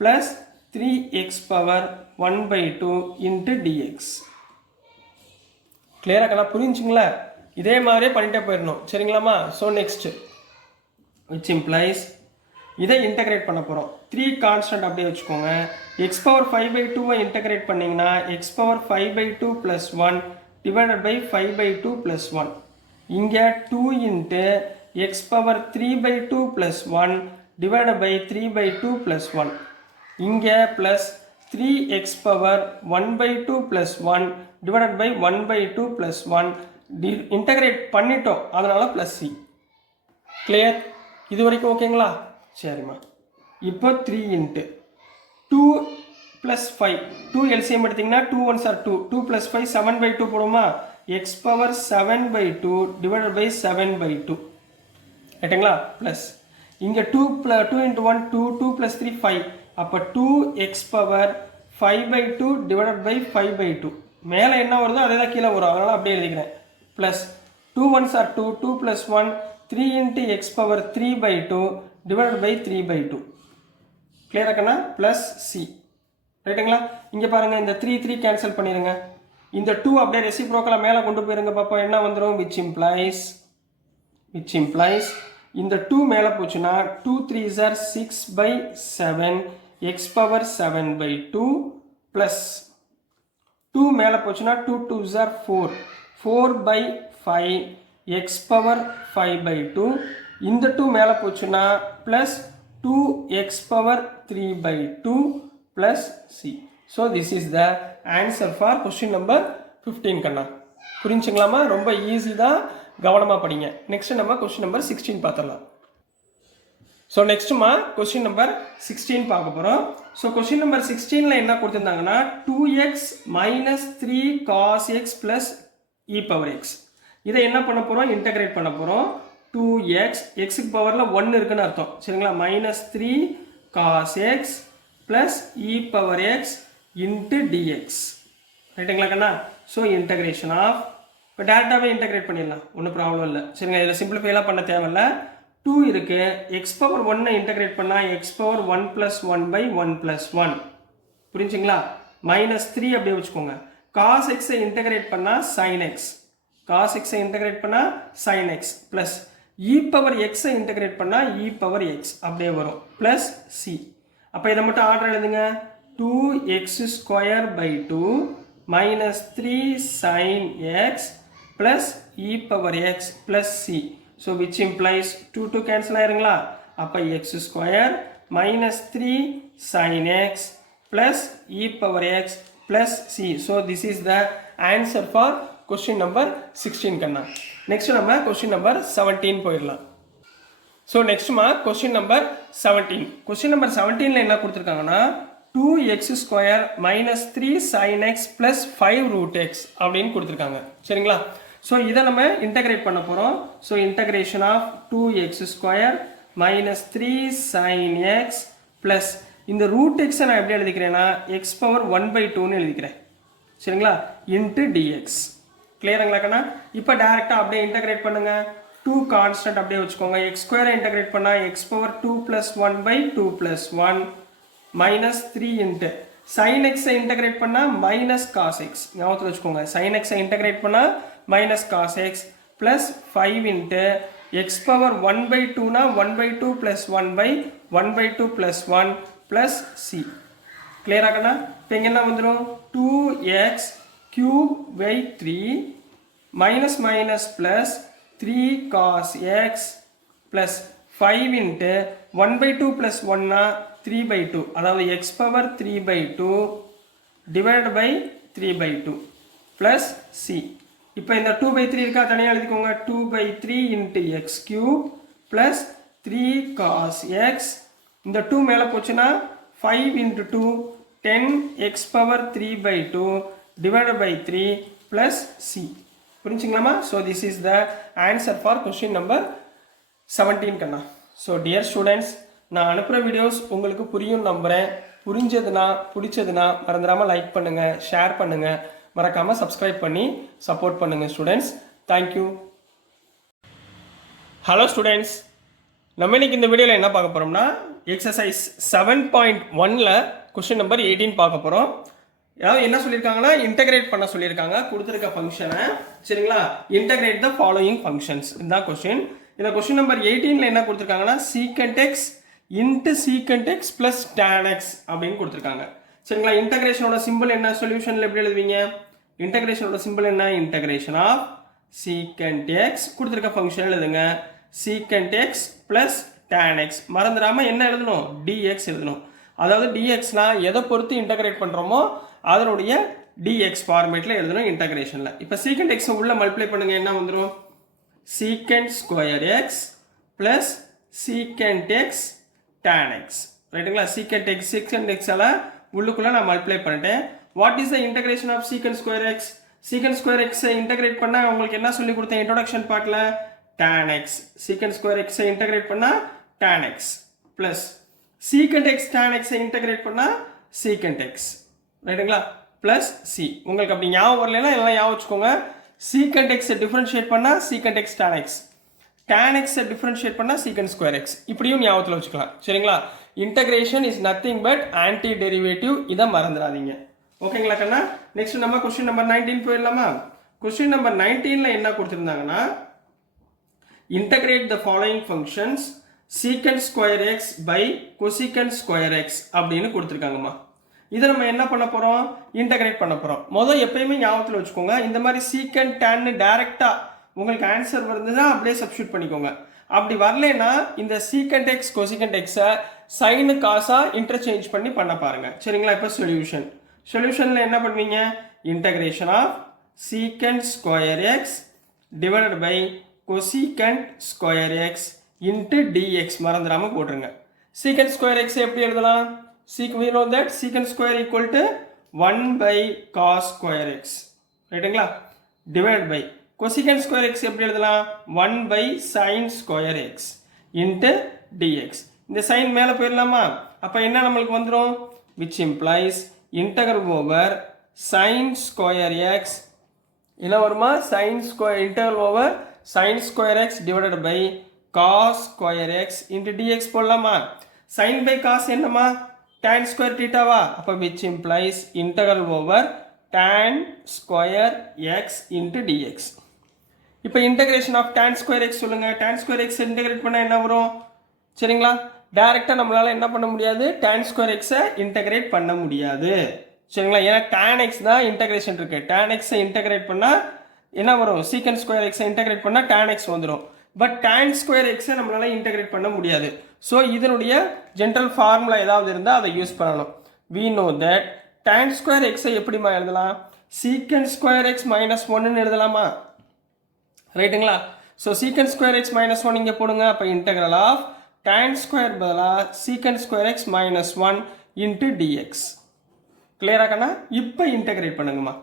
plus 3x power 1/2 into dx கிளியராக கண்ணா புரிஞ்சுங்களா இதே மாதிரியே பண்ணிட்டே போயிடணும் சரிங்களாமா ஸோ நெக்ஸ்ட் which implies இதை இன்டகிரேட் பண்ண போகிறோம் 3 கான்ஸ்டன்ட் அப்படியே வச்சுக்கோங்க x பவர் 5/2 இன்டகிரேட் பண்ணிங்கன்னா x பவர் 5/2 + 1 டிவைடட் பை 5/2 + 1 இங்கே 2 into x power 3/2 + 1 divided by 3/2 + 1 இங்கே plus 3x power 1/2 + 1 divided by 1/2 + 1 integrate பண்ணிட்டோம் அதனால் ப்ளஸ் சி கிளியர் இது வரைக்கும் ஓகேங்களா சரிம்மா இப்போ 3 இன்ட்டு 2 + 5 2 எல்சிஎம் எடுத்திங்கன்னா 2 1s are 2 2 + 5 7/2 போடுமா x பவர் 7/2 டிவைடட் பை 7/2 ரைட்டுங்களா ப்ளஸ் இங்கே 2 இன்ட்டு 1 2 2 + 3 5 அப்போ 2x பவர் 5/2 டிவைடட் பை 5/2 மேலே என்ன வருதோ அதே தான் கீழே வரும் அதனால் அப்படியே எழுதிக்கிறேன் plus 2 1s are 2 2 + 1 3 into x power 3/2 divided by 3/2 கிளியராக்கண்ணா ப்ளஸ் சி ரைட்டுங்களா இங்கே பாருங்கள் இந்த 3 3 கேன்சல் பண்ணிடுங்க இந்த 2 அப்படியே ரெசிப்ரோக்கலாக மேலே கொண்டு போயிருங்க பார்ப்போம் என்ன வந்துடும் which implies இந்த 2 மேலே போச்சுன்னா 2 3s are 6/7 X power 7/2 plus 2 மேலே போச்சுன்னா 2 2s are 4 4/5 எக்ஸ் பவர் 5/2 இந்த 2 மேலே போச்சுன்னா plus 2x power 3/2 plus c so this is the answer for question number 15 கண்ணா புரிஞ்சுங்களாமா ரொம்ப ஈஸி தான் கவனமாக படிங்க நெக்ஸ்ட் நம்ம கொஸ்டின் நம்பர் 16 பார்த்துடலாம் ஸோ நெக்ஸ்ட்டுமா கொஸ்டின் நம்பர் 16 பார்க்க போகிறோம் ஸோ கொஸ்டின் நம்பர் 16ல் என்ன கொடுத்துருந்தாங்கன்னா 2x - 3 cos x plus e power x இதை என்ன பண்ண போகிறோம் இன்டகிரேட் பண்ண போகிறோம் 2x எக்ஸுக்கு பவரில் 1 இருக்குன்னு அர்த்தம் சரிங்களா -3 cos x plus e power x into dx ரைட்டுங்களா கண்ணா ஸோ இன்டகிரேஷன் ஆஃப் இப்போ டேரெக்டாகவே இன்டகிரேட் பண்ணிடலாம் ஒன்றும் ப்ராப்ளம் இல்லை சரிங்களா இதில் சிம்பிளிஃபைலாம் பண்ண தேவையில்ல 2 இருக்குது எக்ஸ் பவர் 1 இன்டகிரேட் பண்ணால் எக்ஸ் பவர் 1 + 1/1 + 1 புரிஞ்சுங்களா -3 அப்படியே வச்சுக்கோங்க cos x இன்டகிரேட் பண்ணால் sin x cos x integrate பண்ணால் sin x plus e power x integrate பண்ணால் e பவர் x அப்படியே வரும் ப்ளஸ் சி அப்போ இதை மட்டும் ஆர்டர் எழுதுங்க 2x²/2 -3 sin x plus e power x plus c so which implies 2 2 cancel ஆயிருங்களா அப்போ x² -3 sin x plus e power x plus c so this is the answer for question number 16 கண்ணா next நம்ம question number 17 போயிடலாம் so நெக்ஸ்ட்மா question number 17 question number 17ல் என்ன கொடுத்துருக்காங்கன்னா 2x² -3 sin x plus 5√x அப்படின்னு கொடுத்துருக்காங்க சரிங்களா ஸோ இதை நம்ம இன்டகிரேட் பண்ண போகிறோம் so integration of 2x² -3 sin x plus இந்த √x நான் எப்படி எழுதிக்கிறேன்னா எக்ஸ் பவர் 1/2ன்னு எழுதிக்கிறேன் சரிங்களா இன்ட்டு டிஎக்ஸ் கிளியருங்களா கண்ணா இப்போ டேரெக்டாக அப்படியே இன்டகிரேட் பண்ணுங்க 2 கான்ஸ்டன்ட் அப்படியே வச்சுக்கோங்க x² இன்டகிரேட் பண்ணால் x power 2 + 1/2 + 1 -3 into sin x integrate பண்ணால் -cos x ஞாபகத்தில் வச்சுக்கோங்க sin x இன்டகிரேட் பண்ணால் -cos x plus 5 into x power 1/2னா 1/2 + 1/1/2 + 1 ப்ளஸ் சி கிளியராகண்ணா இப்போ இங்கே என்ன வந்துடும் 2x³/3 minus plus 3 cos x plus 5 into 1/2 + 1னா 3/2 அதாவது x power 3/2 divide by 3/2 plus c இப்போ இந்த 2/3 இருக்கா தனியாக எழுதிக்கோங்க 2/3 into x³ plus 3 cos x இந்த 2 மேலே போச்சுன்னா 5 into 2 10 x power 3/2 divided by 3 plus c புரிஞ்சுங்களாமா? So this is the answer for question number 17 கண்ணா. ஸோ டியர் ஸ்டூடெண்ட்ஸ், நான் அனுப்புகிற வீடியோஸ் உங்களுக்கு புரியும் நம்புகிறேன். புரிஞ்சதுன்னா பிடிச்சதுன்னா மறந்துடாமல் லைக் பண்ணுங்கள், ஷேர் பண்ணுங்கள், மறக்காமல் சப்ஸ்கிரைப் பண்ணி சப்போர்ட் பண்ணுங்கள் ஸ்டூடெண்ட்ஸ். தேங்க்யூ. ஹலோ ஸ்டூடெண்ட்ஸ், நம்ம இன்னைக்கு இந்த வீடியோவில் என்ன பார்க்க போகிறோம்னா எக்ஸசைஸ் 7.1ல் கொஸ்டின் நம்பர் 18 பார்க்க போகிறோம். அதாவது என்ன சொல்லியிருக்காங்கன்னா இன்டகிரேட் பண்ண சொல்லியிருக்காங்க கொடுத்துருக்க ஃபங்க்ஷனை. சரிங்களா? இன்டகிரேட் த ஃபாலோயிங் ஃபங்க்ஷன்ஸ், இதுதான் கொஸ்டின். இந்த கொஸ்டின் நம்பர் 18ல் என்ன கொடுத்துருக்காங்கன்னா secant x into secant x plus tan x அப்படின்னு கொடுத்துருக்காங்க. சரிங்களா? இன்டகிரேஷனோட சிம்பிள் என்ன? சொல்யூஷனில் எப்படி எழுதுவீங்க? இன்டகிரேஷனோட சிம்பிள் என்ன? இன்டகிரேஷன் ஆஃப் சீக்கண்ட் எக்ஸ் கொடுத்துருக்க ஃபங்க்ஷன் எழுதுங்க. Secant x plus tan x. மறந்துடாமல் என்ன எழுதணும்? டிஎக்ஸ் எழுதணும். அதாவது டிஎக்ஸ்னா எதை பொறுத்து இன்டகிரேட் பண்ணுறோமோ அதனுடைய டிஎக்ஸ் ஃபார்மேட்டில் எழுதணும் இன்டகிரேஷனில். இப்போ சீக்கண்ட் எக்ஸை உள்ள மல்டிப்ளை பண்ணுங்க, என்ன வந்துடும்? Secant square x plus secant x tan x. ரைட்டுங்களா? சீக்கண்ட் எக்ஸ் எல்லாம் உள்ளுக்குள்ள நான் மல்டிப்ளை பண்ணிட்டேன். What is the integration of secant square x? Secant square எக்ஸை இன்டகிரேட் பண்ணா உங்களுக்கு என்ன சொல்லி கொடுத்தேன் இன்ட்ரோடக்ஷன் பார்ட்ல? tan x. சீக்கண்ட் ஸ்கொயர் எக்ஸை இன்டகிரேட் பண்ணா tan x plus secant x tan x-ஐ இன்டகிரேட் பண்ணா சீக்கண்ட் எக்ஸ். ரைட்டுங்களா? Plus c. உங்களுக்கு அப்படி ஞாபகம் வரலைன்னா எல்லாம் ஞாபகம் வச்சுக்கோங்க. சீக்கண்ட் எக்ஸை டிஃபரன்ஷியேட் பண்ணா secant x tan x. tan x-ஐ டிஃபரன்ஷியேட் பண்ணா சீக்கண்ட் ஸ்கொயர் எக்ஸ். இப்படியும் ஞாபகத்தில் வச்சுக்கலாம். சரிங்களா? Integration is nothing but anti derivative. இதை மறந்துடாதீங்க. ஓகேங்களா கண்ணா? நெக்ஸ்ட் நம்ம கொஸ்டின் நம்பர் 19 போயிடலாமா? கொஸ்டின் நம்பர் 19ல என்ன கொடுத்துருந்தாங்கன்னா integrate the following functions secant square x by cosecant square x அப்படின்னு கொடுத்துருக்காங்கம்மா. இதை நம்ம என்ன பண்ண போறோம்? இன்டகிரேட் பண்ண போறோம். முதல் எப்பயுமே ஞாபகத்தில் வச்சுக்கோங்க, இந்த மாதிரி சீக்கண்ட் டேன்னு டைரக்டா உங்களுக்கு ஆன்சர் வருதுன்னா அப்படியே சப்ஸ்டியூட் பண்ணிக்கோங்க. அப்படி வரலைன்னா இந்த சீக்கண்ட் எக்ஸ் கொசிகண்ட் எக்ஸை சைனு காசா இன்டர்சேஞ்ச் பண்ண பாருங்க. சரிங்களா? இப்போ சொல்யூஷன்ல என்ன பண்ணுவீங்க? Integration of secant square x divided by cosecant square x into dx மறந்துடாம போட்டுருங்க. சீக்கண்ட் ஸ்கொயர் எக்ஸ் எப்படி எழுதலாம்? we know that secant square equal to 1 by cos square x. ரைட்டுங்களா? Divide by cosecant square x எப்படி எழுதலாம்? 1 by sin square x into dx. இந்த sin மேலே போயிடலாமா? அப்போ என்ன நம்மளுக்கு வந்துடும்? which implies integral over sin square x என்ன வருமா? sin square integral over sin square x divided by cos square x into dx போடலாமா? sin by cos என்னமா? tan square theta வா? அப்போ which implies integral over tan square x into dx. இப்போ integration of tan square x சொல்லுங்க. tan square x integrate பண்ணா என்ன வரும்? சரிங்களா? டைரக்டா நம்மளால என்ன பண்ண முடியாது? tan square x இன்டகிரேட் பண்ண முடியாது. சரிங்களா? ஏன்னா tan x தான் இன்டகிரேஷன் இருக்கு. tan x இன்டகிரேட் பண்ணா என்ன வரும்? secant square x இன்டகிரேட் பண்ணா tan x வந்துடும். பட் tan square x நம்மளால இன்டகிரேட் பண்ண முடியாது. ஸோ இதனுடைய ஜென்ரல் ஃபார்முலா ஏதாவது இருந்தால் அதை யூஸ் பண்ணணும். we know that tan square x எப்படிமா எழுதலாம்? secant square x minus 1 எழுதலாமா? ரைட்டுங்களா? So secant square x minus 1 இங்கே போடுங்க. அப்போ இன்டெக்ரல் ஆஃப் tan square பதிலாக secant square x minus 1 into dx. கிளியரா கண்ணா? இப்போ இன்டெகிரேட் பண்ணுங்கம்மா.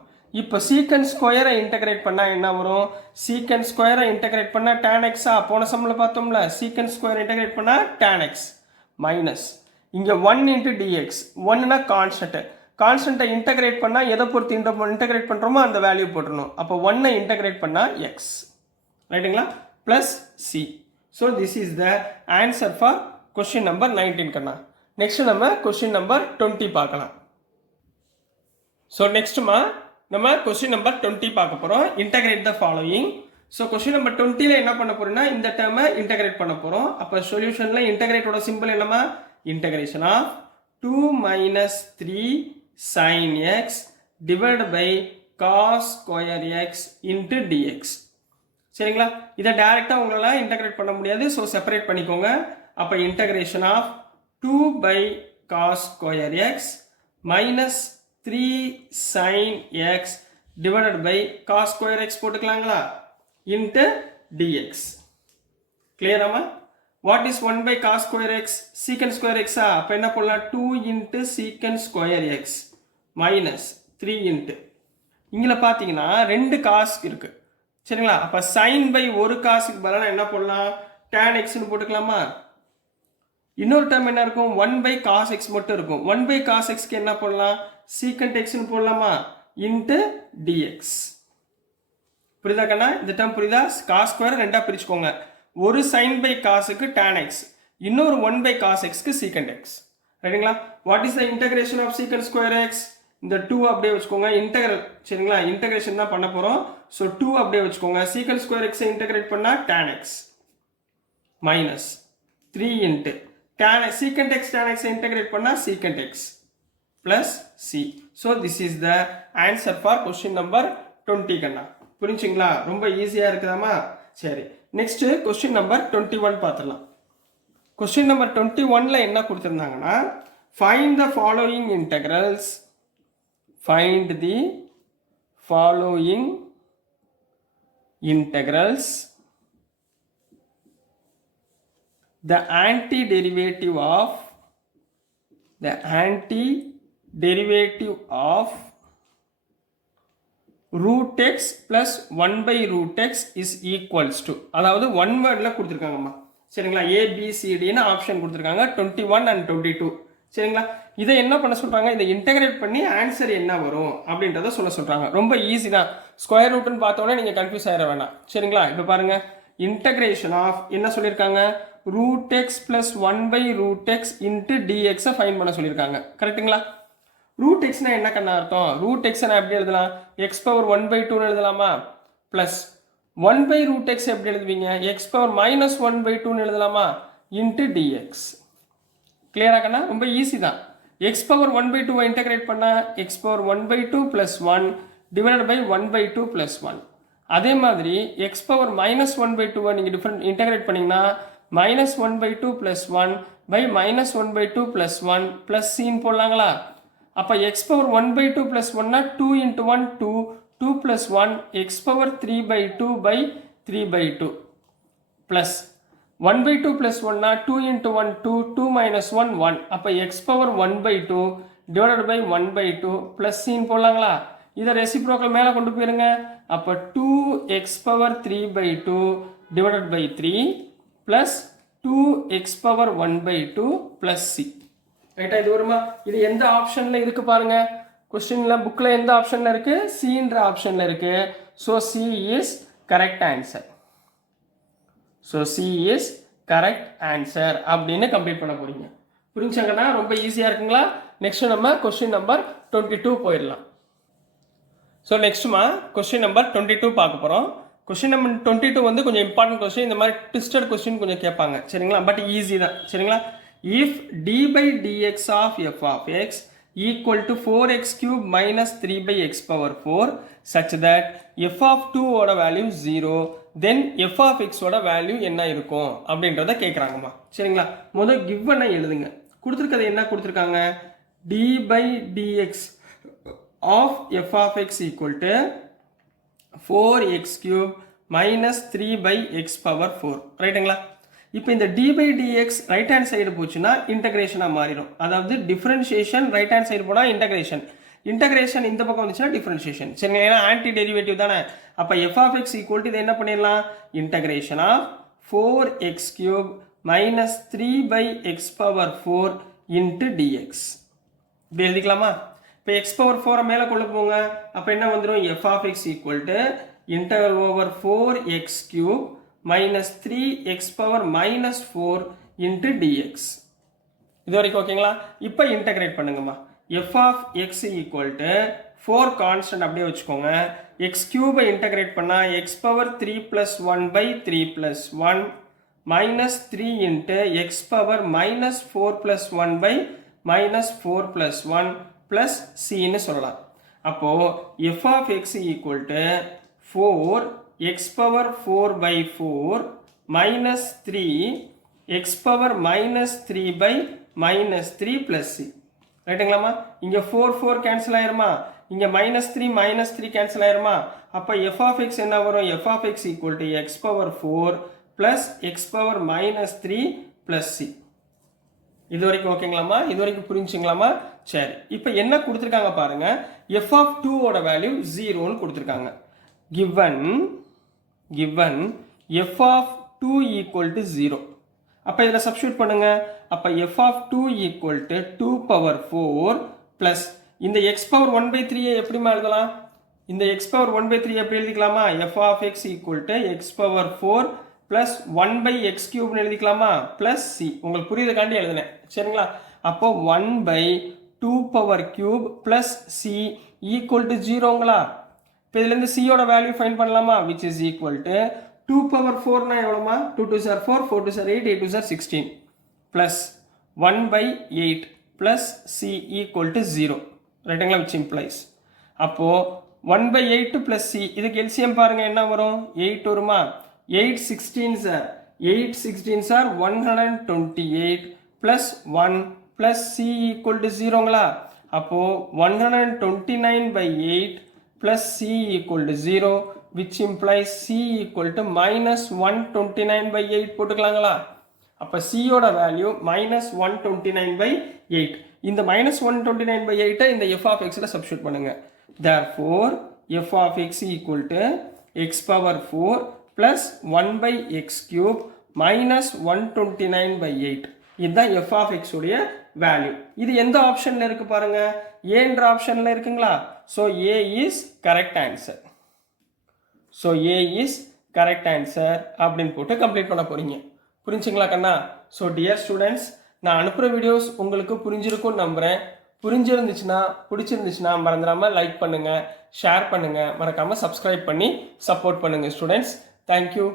இப்போ secant ஸ்கொயரை இன்டெகிரேட் பண்ணால் என்ன வரும்? secant ஸ்கொயரை இன்டெகிரேட் பண்ணால் tan x போன சம்மில் பார்த்தோம்ல, secant ஸ்கொயர் இன்டெகிரேட் பண்ணால் tan x மைனஸ் இங்கே 1 into dx. 1னா கான்ஸ்டன்ட்டை இன்டெகிரேட் பண்ணால் எதை பொறுத்து இன்டெகிரேட் பண்ணுறோமோ அந்த வேல்யூ போட்டுருணும். அப்போ 1ஐ இன்டெகிரேட் பண்ணால் x. ரைட்டுங்களா? Plus c. So this is the answer for question number 19 கண்ணா. நெக்ஸ்ட் நம்ம கொஸ்டின் நம்பர் 20 பார்க்கலாம். ஸோ நெக்ஸ்ட்டுமா நம்ம கொஸ்டின் நம்பர் 20 பார்க்க போகிறோம். Integrate the following. So question number 20ல என்ன பண்ண போறோம்னா இந்த டேர்மை இன்டகிரேட் பண்ண போகிறோம். அப்போ சொல்யூஷனில் இன்டகிரேட்டோட சிம்பிள் என்னமா? Integration of 2 minus 3 sin x divided by cos square x into dx. சரிங்களா? இதை டைரக்டா உங்களால இன்டகிரேட் பண்ண முடியாது. ஸோ செப்பரேட் பண்ணிக்கோங்க. அப்போ integration of 2 by cos square x minus 3 sin x divided by cos square x போட்டுக்கலாங்களா? into dx. கிளியராமா? What is 1 by cos square x? secant square x அப்போ என்ன போடலாம்? 2 into secant square x minus 3 into இங்கே பார்த்தீங்கன்னா ரெண்டு cos இருக்கு. சரிங்களா? அப்போ சைன் பை ஒரு காசுக்கு பதிலாக என்ன போடலாம், tan எக்ஸ்னு போட்டுக்கலாமா? இன்னொரு டேர்ம் என்ன இருக்கும், 1 பை காஸ் எக்ஸ் மட்டும் இருக்கும். 1 பை காஸ் எக்ஸ்க்கு என்ன போடலாம், சீக்கண்ட் எக்ஸ்னு போடலாமா, இன்ட்டு டிஎக்ஸ். புரியுதா கண்ணா? இந்த டேர்ம் புரியுதா? காஸ் ஸ்கொயர் ரெண்டா பிரிச்சுக்கோங்க. ஒரு சைன் பை காசுக்கு tan எக்ஸ், இன்னொரு 1 பை காஸ் எக்ஸ்க்கு சீக்கண்ட் எக்ஸ். ரைட்டுங்களா? What is the integration of secant square x? இந்த 2 அப்படியே வச்சுக்கோங்க. இன்டகிரல், சரிங்களா? இன்டகிரேஷன் தான் பண்ண போறோம். ஸோ 2 அப்படியே வச்சுக்கோங்க. சீக்கண்ட் ஸ்கொயர் எக்ஸை இன்டகிரேட் பண்ணா tan X minus 3 into secant x tan x integrate பண்ணா secant x plus c. So this is the answer for question number 20 கண்ணா. புரிஞ்சுங்களா? ரொம்ப ஈஸியா இருக்குதாமா? சரி, நெக்ஸ்ட் question number 21 பார்த்துடலாம். question number 21ல என்ன கொடுத்திருந்தாங்கன்னா, find the following integrals, find the following integrals, the antiderivative of root x plus 1 by root x is equals to, அதாவது one வேர்ட்ல கொடுத்துருக்காங்கம்மா. சரிங்களா? ABCDன்னு option கொடுத்துருக்காங்க 21 and 22. சரிங்களா? இதை என்ன பண்ண சொல்றாங்க, இதை இன்டகிரேட் பண்ணி ஆன்சர் என்ன வரும் அப்படின்றத சொல்ல சொல்றாங்க. ரொம்ப ஈஸி தான். ஸ்கொயர் ரூட்னு பார்த்தோன்னே நீங்க கன்ஃபியூஸ் ஆயிட வேண்டாம். சரிங்களா? இப்போ பாருங்க, இன்டகிரேஷன் ஆஃப் என்ன சொல்லியிருக்காங்க, root x plus 1 by root x into dx find பண்ண சொல்லியிருக்காங்க. கரெக்ட்டுங்களா? root x னா என்ன கண்ணா அர்த்தம், root x நான் எப்படி எழுதலாம், x power 1 by 2 எழுதலாமா, plus 1 by root x எப்படி எழுதுவீங்க, x power minus 1 by 2 எழுதலாமா, into dx. கிளியரா கண்ணா? ரொம்ப ஈஸி தான். x power 1 by 2 இன்டகிரேட் பண்ணா x power 1 by 2 plus 1 divided by 1 by 2 plus 1. அதே மாதிரி x power minus 1 by 2 நீங்க இன்டகிரேட் பண்ணீங்கன்னா minus 1 by 2 plus 1 by minus 1 by 2 plus 1 plus c போடலாங்களா? அப்ப x power 1 by 2 plus 1 னா 2 into 1 2, 2 plus 1 x power 3 by 2 by 3 by 2 plus 1 by 2 plus 1 னா 2 into 1 2, 2 minus 1 1. அப்ப x power 1 by 2 divided by 1 by 2 plus c போடலாங்களா? இதை reciprocal மேல கொண்டு போயிருங்க. அப்ப 2x power 3 by 2 divided by 3 plus 2x power 1 by 2 plus c. ரைட்டா? இது வருமா? இது எந்த ஆப்ஷன்ல இருக்கு பாருங்க. क्वेश्चनல புக்ல எந்த ஆப்ஷன்ல இருக்கு, c ன்ற ஆப்ஷன்ல இருக்கு. so c is correct answer. so c is correct answer அப்படின்னு கம்ப்ளீட் பண்ண போறீங்க. புரிஞ்சுங்களா? ரொம்ப ஈஸியா இருக்குங்களா? நெக்ஸ்ட் நம்ம क्वेश्चन நம்பர் 22 போயிடலாம். ஸோ நெக்ஸ்ட்மா क्वेश्चन நம்பர் 22 பார்க்க போறோம். क्वेश्चन नंबर 22 வந்து கொஞ்சம் இம்பார்ட்டன்ட் क्वेश्चन. இந்த மாதிரி ட்விஸ்டட் क्वेश्चन கொஞ்சம் கேட்பாங்க. சரிங்களா? பட் ஈஸி தான். சரிங்களா? if d by dx of f of x equal to 4x cube minus 3 by x power 4 such that f of 2 ஓட value 0, then f of x ஓட value என்ன இருக்கும் அப்படின்றத கேட்குறாங்கம்மா. சரிங்களா? முதல் கிவனை எழுதுங்க. கொடுத்துருக்கிறது என்ன கொடுத்துருக்காங்க, d by dx of f of x equal to 4x cube minus 3 by x power 4. ரைட்டுங்களா? இப்போ இந்த d by dx right hand side போச்சுன்னா இன்டகிரேஷனா மாறிடும். அதாவது டிஃபரன்ஷியேஷன் ரைட் ஹேண்ட் சைடு போனா இன்டகிரேஷன், இன்டகிரேஷன் இந்த பக்கம் வந்துச்சுன்னா டிஃபரன்ஷியேஷன். சரிங்களா? ஏன்னா ஆன்டி டெரிவேட்டிவ் தானே. அப்ப f of x equal to இதை என்ன பண்ணிடலாம், integration of 4x cube minus 3 by x power 4 into dx. இப்படி எழுதிக்கலாமா? இப்போ x power 4 மேலே கொண்டு போங்க. அப்போ என்ன வந்துடும், f of x equal to integral over 4x cube minus 3x power minus 4 into dx. இது வரைக்கும் ஓகேங்களா? இப்போ இன்டகிரேட் பண்ணுங்கம்மா. f of x equal to 4 constant அப்படியே வச்சுக்கோங்க. x cube இன்டகிரேட் பண்ணா x power 3 plus 1 by 3 plus 1 minus 3 into x power minus 4 plus 1 by minus 4 plus 1 plus c ன்னு சொல்லலாம். அப்போ f of x equal to 4 x power 4 by 4 minus 3 x power minus 3 by minus 3 plus c. ரைட்டுங்களாமா? இங்க 4 4 cancel ஆயிருமா, இங்க minus 3 cancel ஆயிருமா. அப்ப f of x என்ன வரும், f of x equal to x power 4 plus x power minus 3 plus c. இது வரைக்கும் ஓகேங்களாமா? இது வரைக்கும் புரிஞ்சுங்களாமா? சரி, இப்போ என்ன கொடுத்துருக்காங்க பாருங்க. f of 2 ஓட வேல்யூ 0ன்னு கொடுத்துருக்காங்க. given given f of 2 equal to 0. அப்போ இதில் சப்ஸ்டியூட் பண்ணுங்க. அப்போ f of 2 equal to 2 power 4 plus இந்த x power 1 by 3 எப்படிமா எழுதலாம்? இந்த x power 1 by 3 எப்படி எழுதிக்கலாமா? f of x equal to x power 4 plus 1 by x cube எழுதிக்கலாமா? plus c. உங்களுக்கு புரியுதுக்காண்டி எழுதுனேன். சரிங்களா? அப்போ 1 by 2 power cube plus c equal to 0ங்களா? இப்போ இதுலேருந்து c ஓட வேல்யூ ஃபைண்ட் பண்ணலாமா? which is equal to 2 power 4 னா எவ்வளோமா? 2 2s are 4, 4 2s are 8, 8 2s are 16 plus 1 by 8 plus c equal to 0. ரைட்டுங்களா? which implies அப்போ 1 by 8 plus c இதுக்கு LCM பாருங்க என்ன வரும்? 8 வருமா? 8 16s are 8 16s are 128 plus 1 plus c equal to 0ங்களா? அப்போ 129 by 8 plus c equal to 0 which implies c equal to minus 129 by 8 போட்டுக்கலாங்களா? அப்போ c ஓட வேல்யூ minus 129 by 8. இந்த minus 129 by 8 இந்த f of x ல சப்ஸ்டியூட் பண்ணுங்க. Therefore f of x equal to x power 4 plus 1 by x cube minus 129 by 8. இதுதான் f of x உடைய value. இது எந்த ஆப்ஷன்ல இருக்கு பாருங்க? a என்ற ஆப்ஷன்ல இருக்குங்களா? So a is correct answer. So a is correct answer அப்படின்னு போட்டு கம்ப்ளீட் பண்ண போறீங்க. புரிஞ்சுங்களா கண்ணா? ஸோ டியர் ஸ்டூடெண்ட்ஸ், நான் அனுப்புகிற வீடியோஸ் உங்களுக்கு புரிஞ்சிருக்கும்னு நம்புகிறேன். புரிஞ்சிருந்துச்சுன்னா பிடிச்சிருந்துச்சுன்னா மறந்துடாமல் லைக் பண்ணுங்கள், ஷேர் பண்ணுங்கள், மறக்காமல் சப்ஸ்கிரைப் பண்ணி சப்போர்ட் பண்ணுங்கள் ஸ்டூடெண்ட்ஸ். தேங்க்யூ.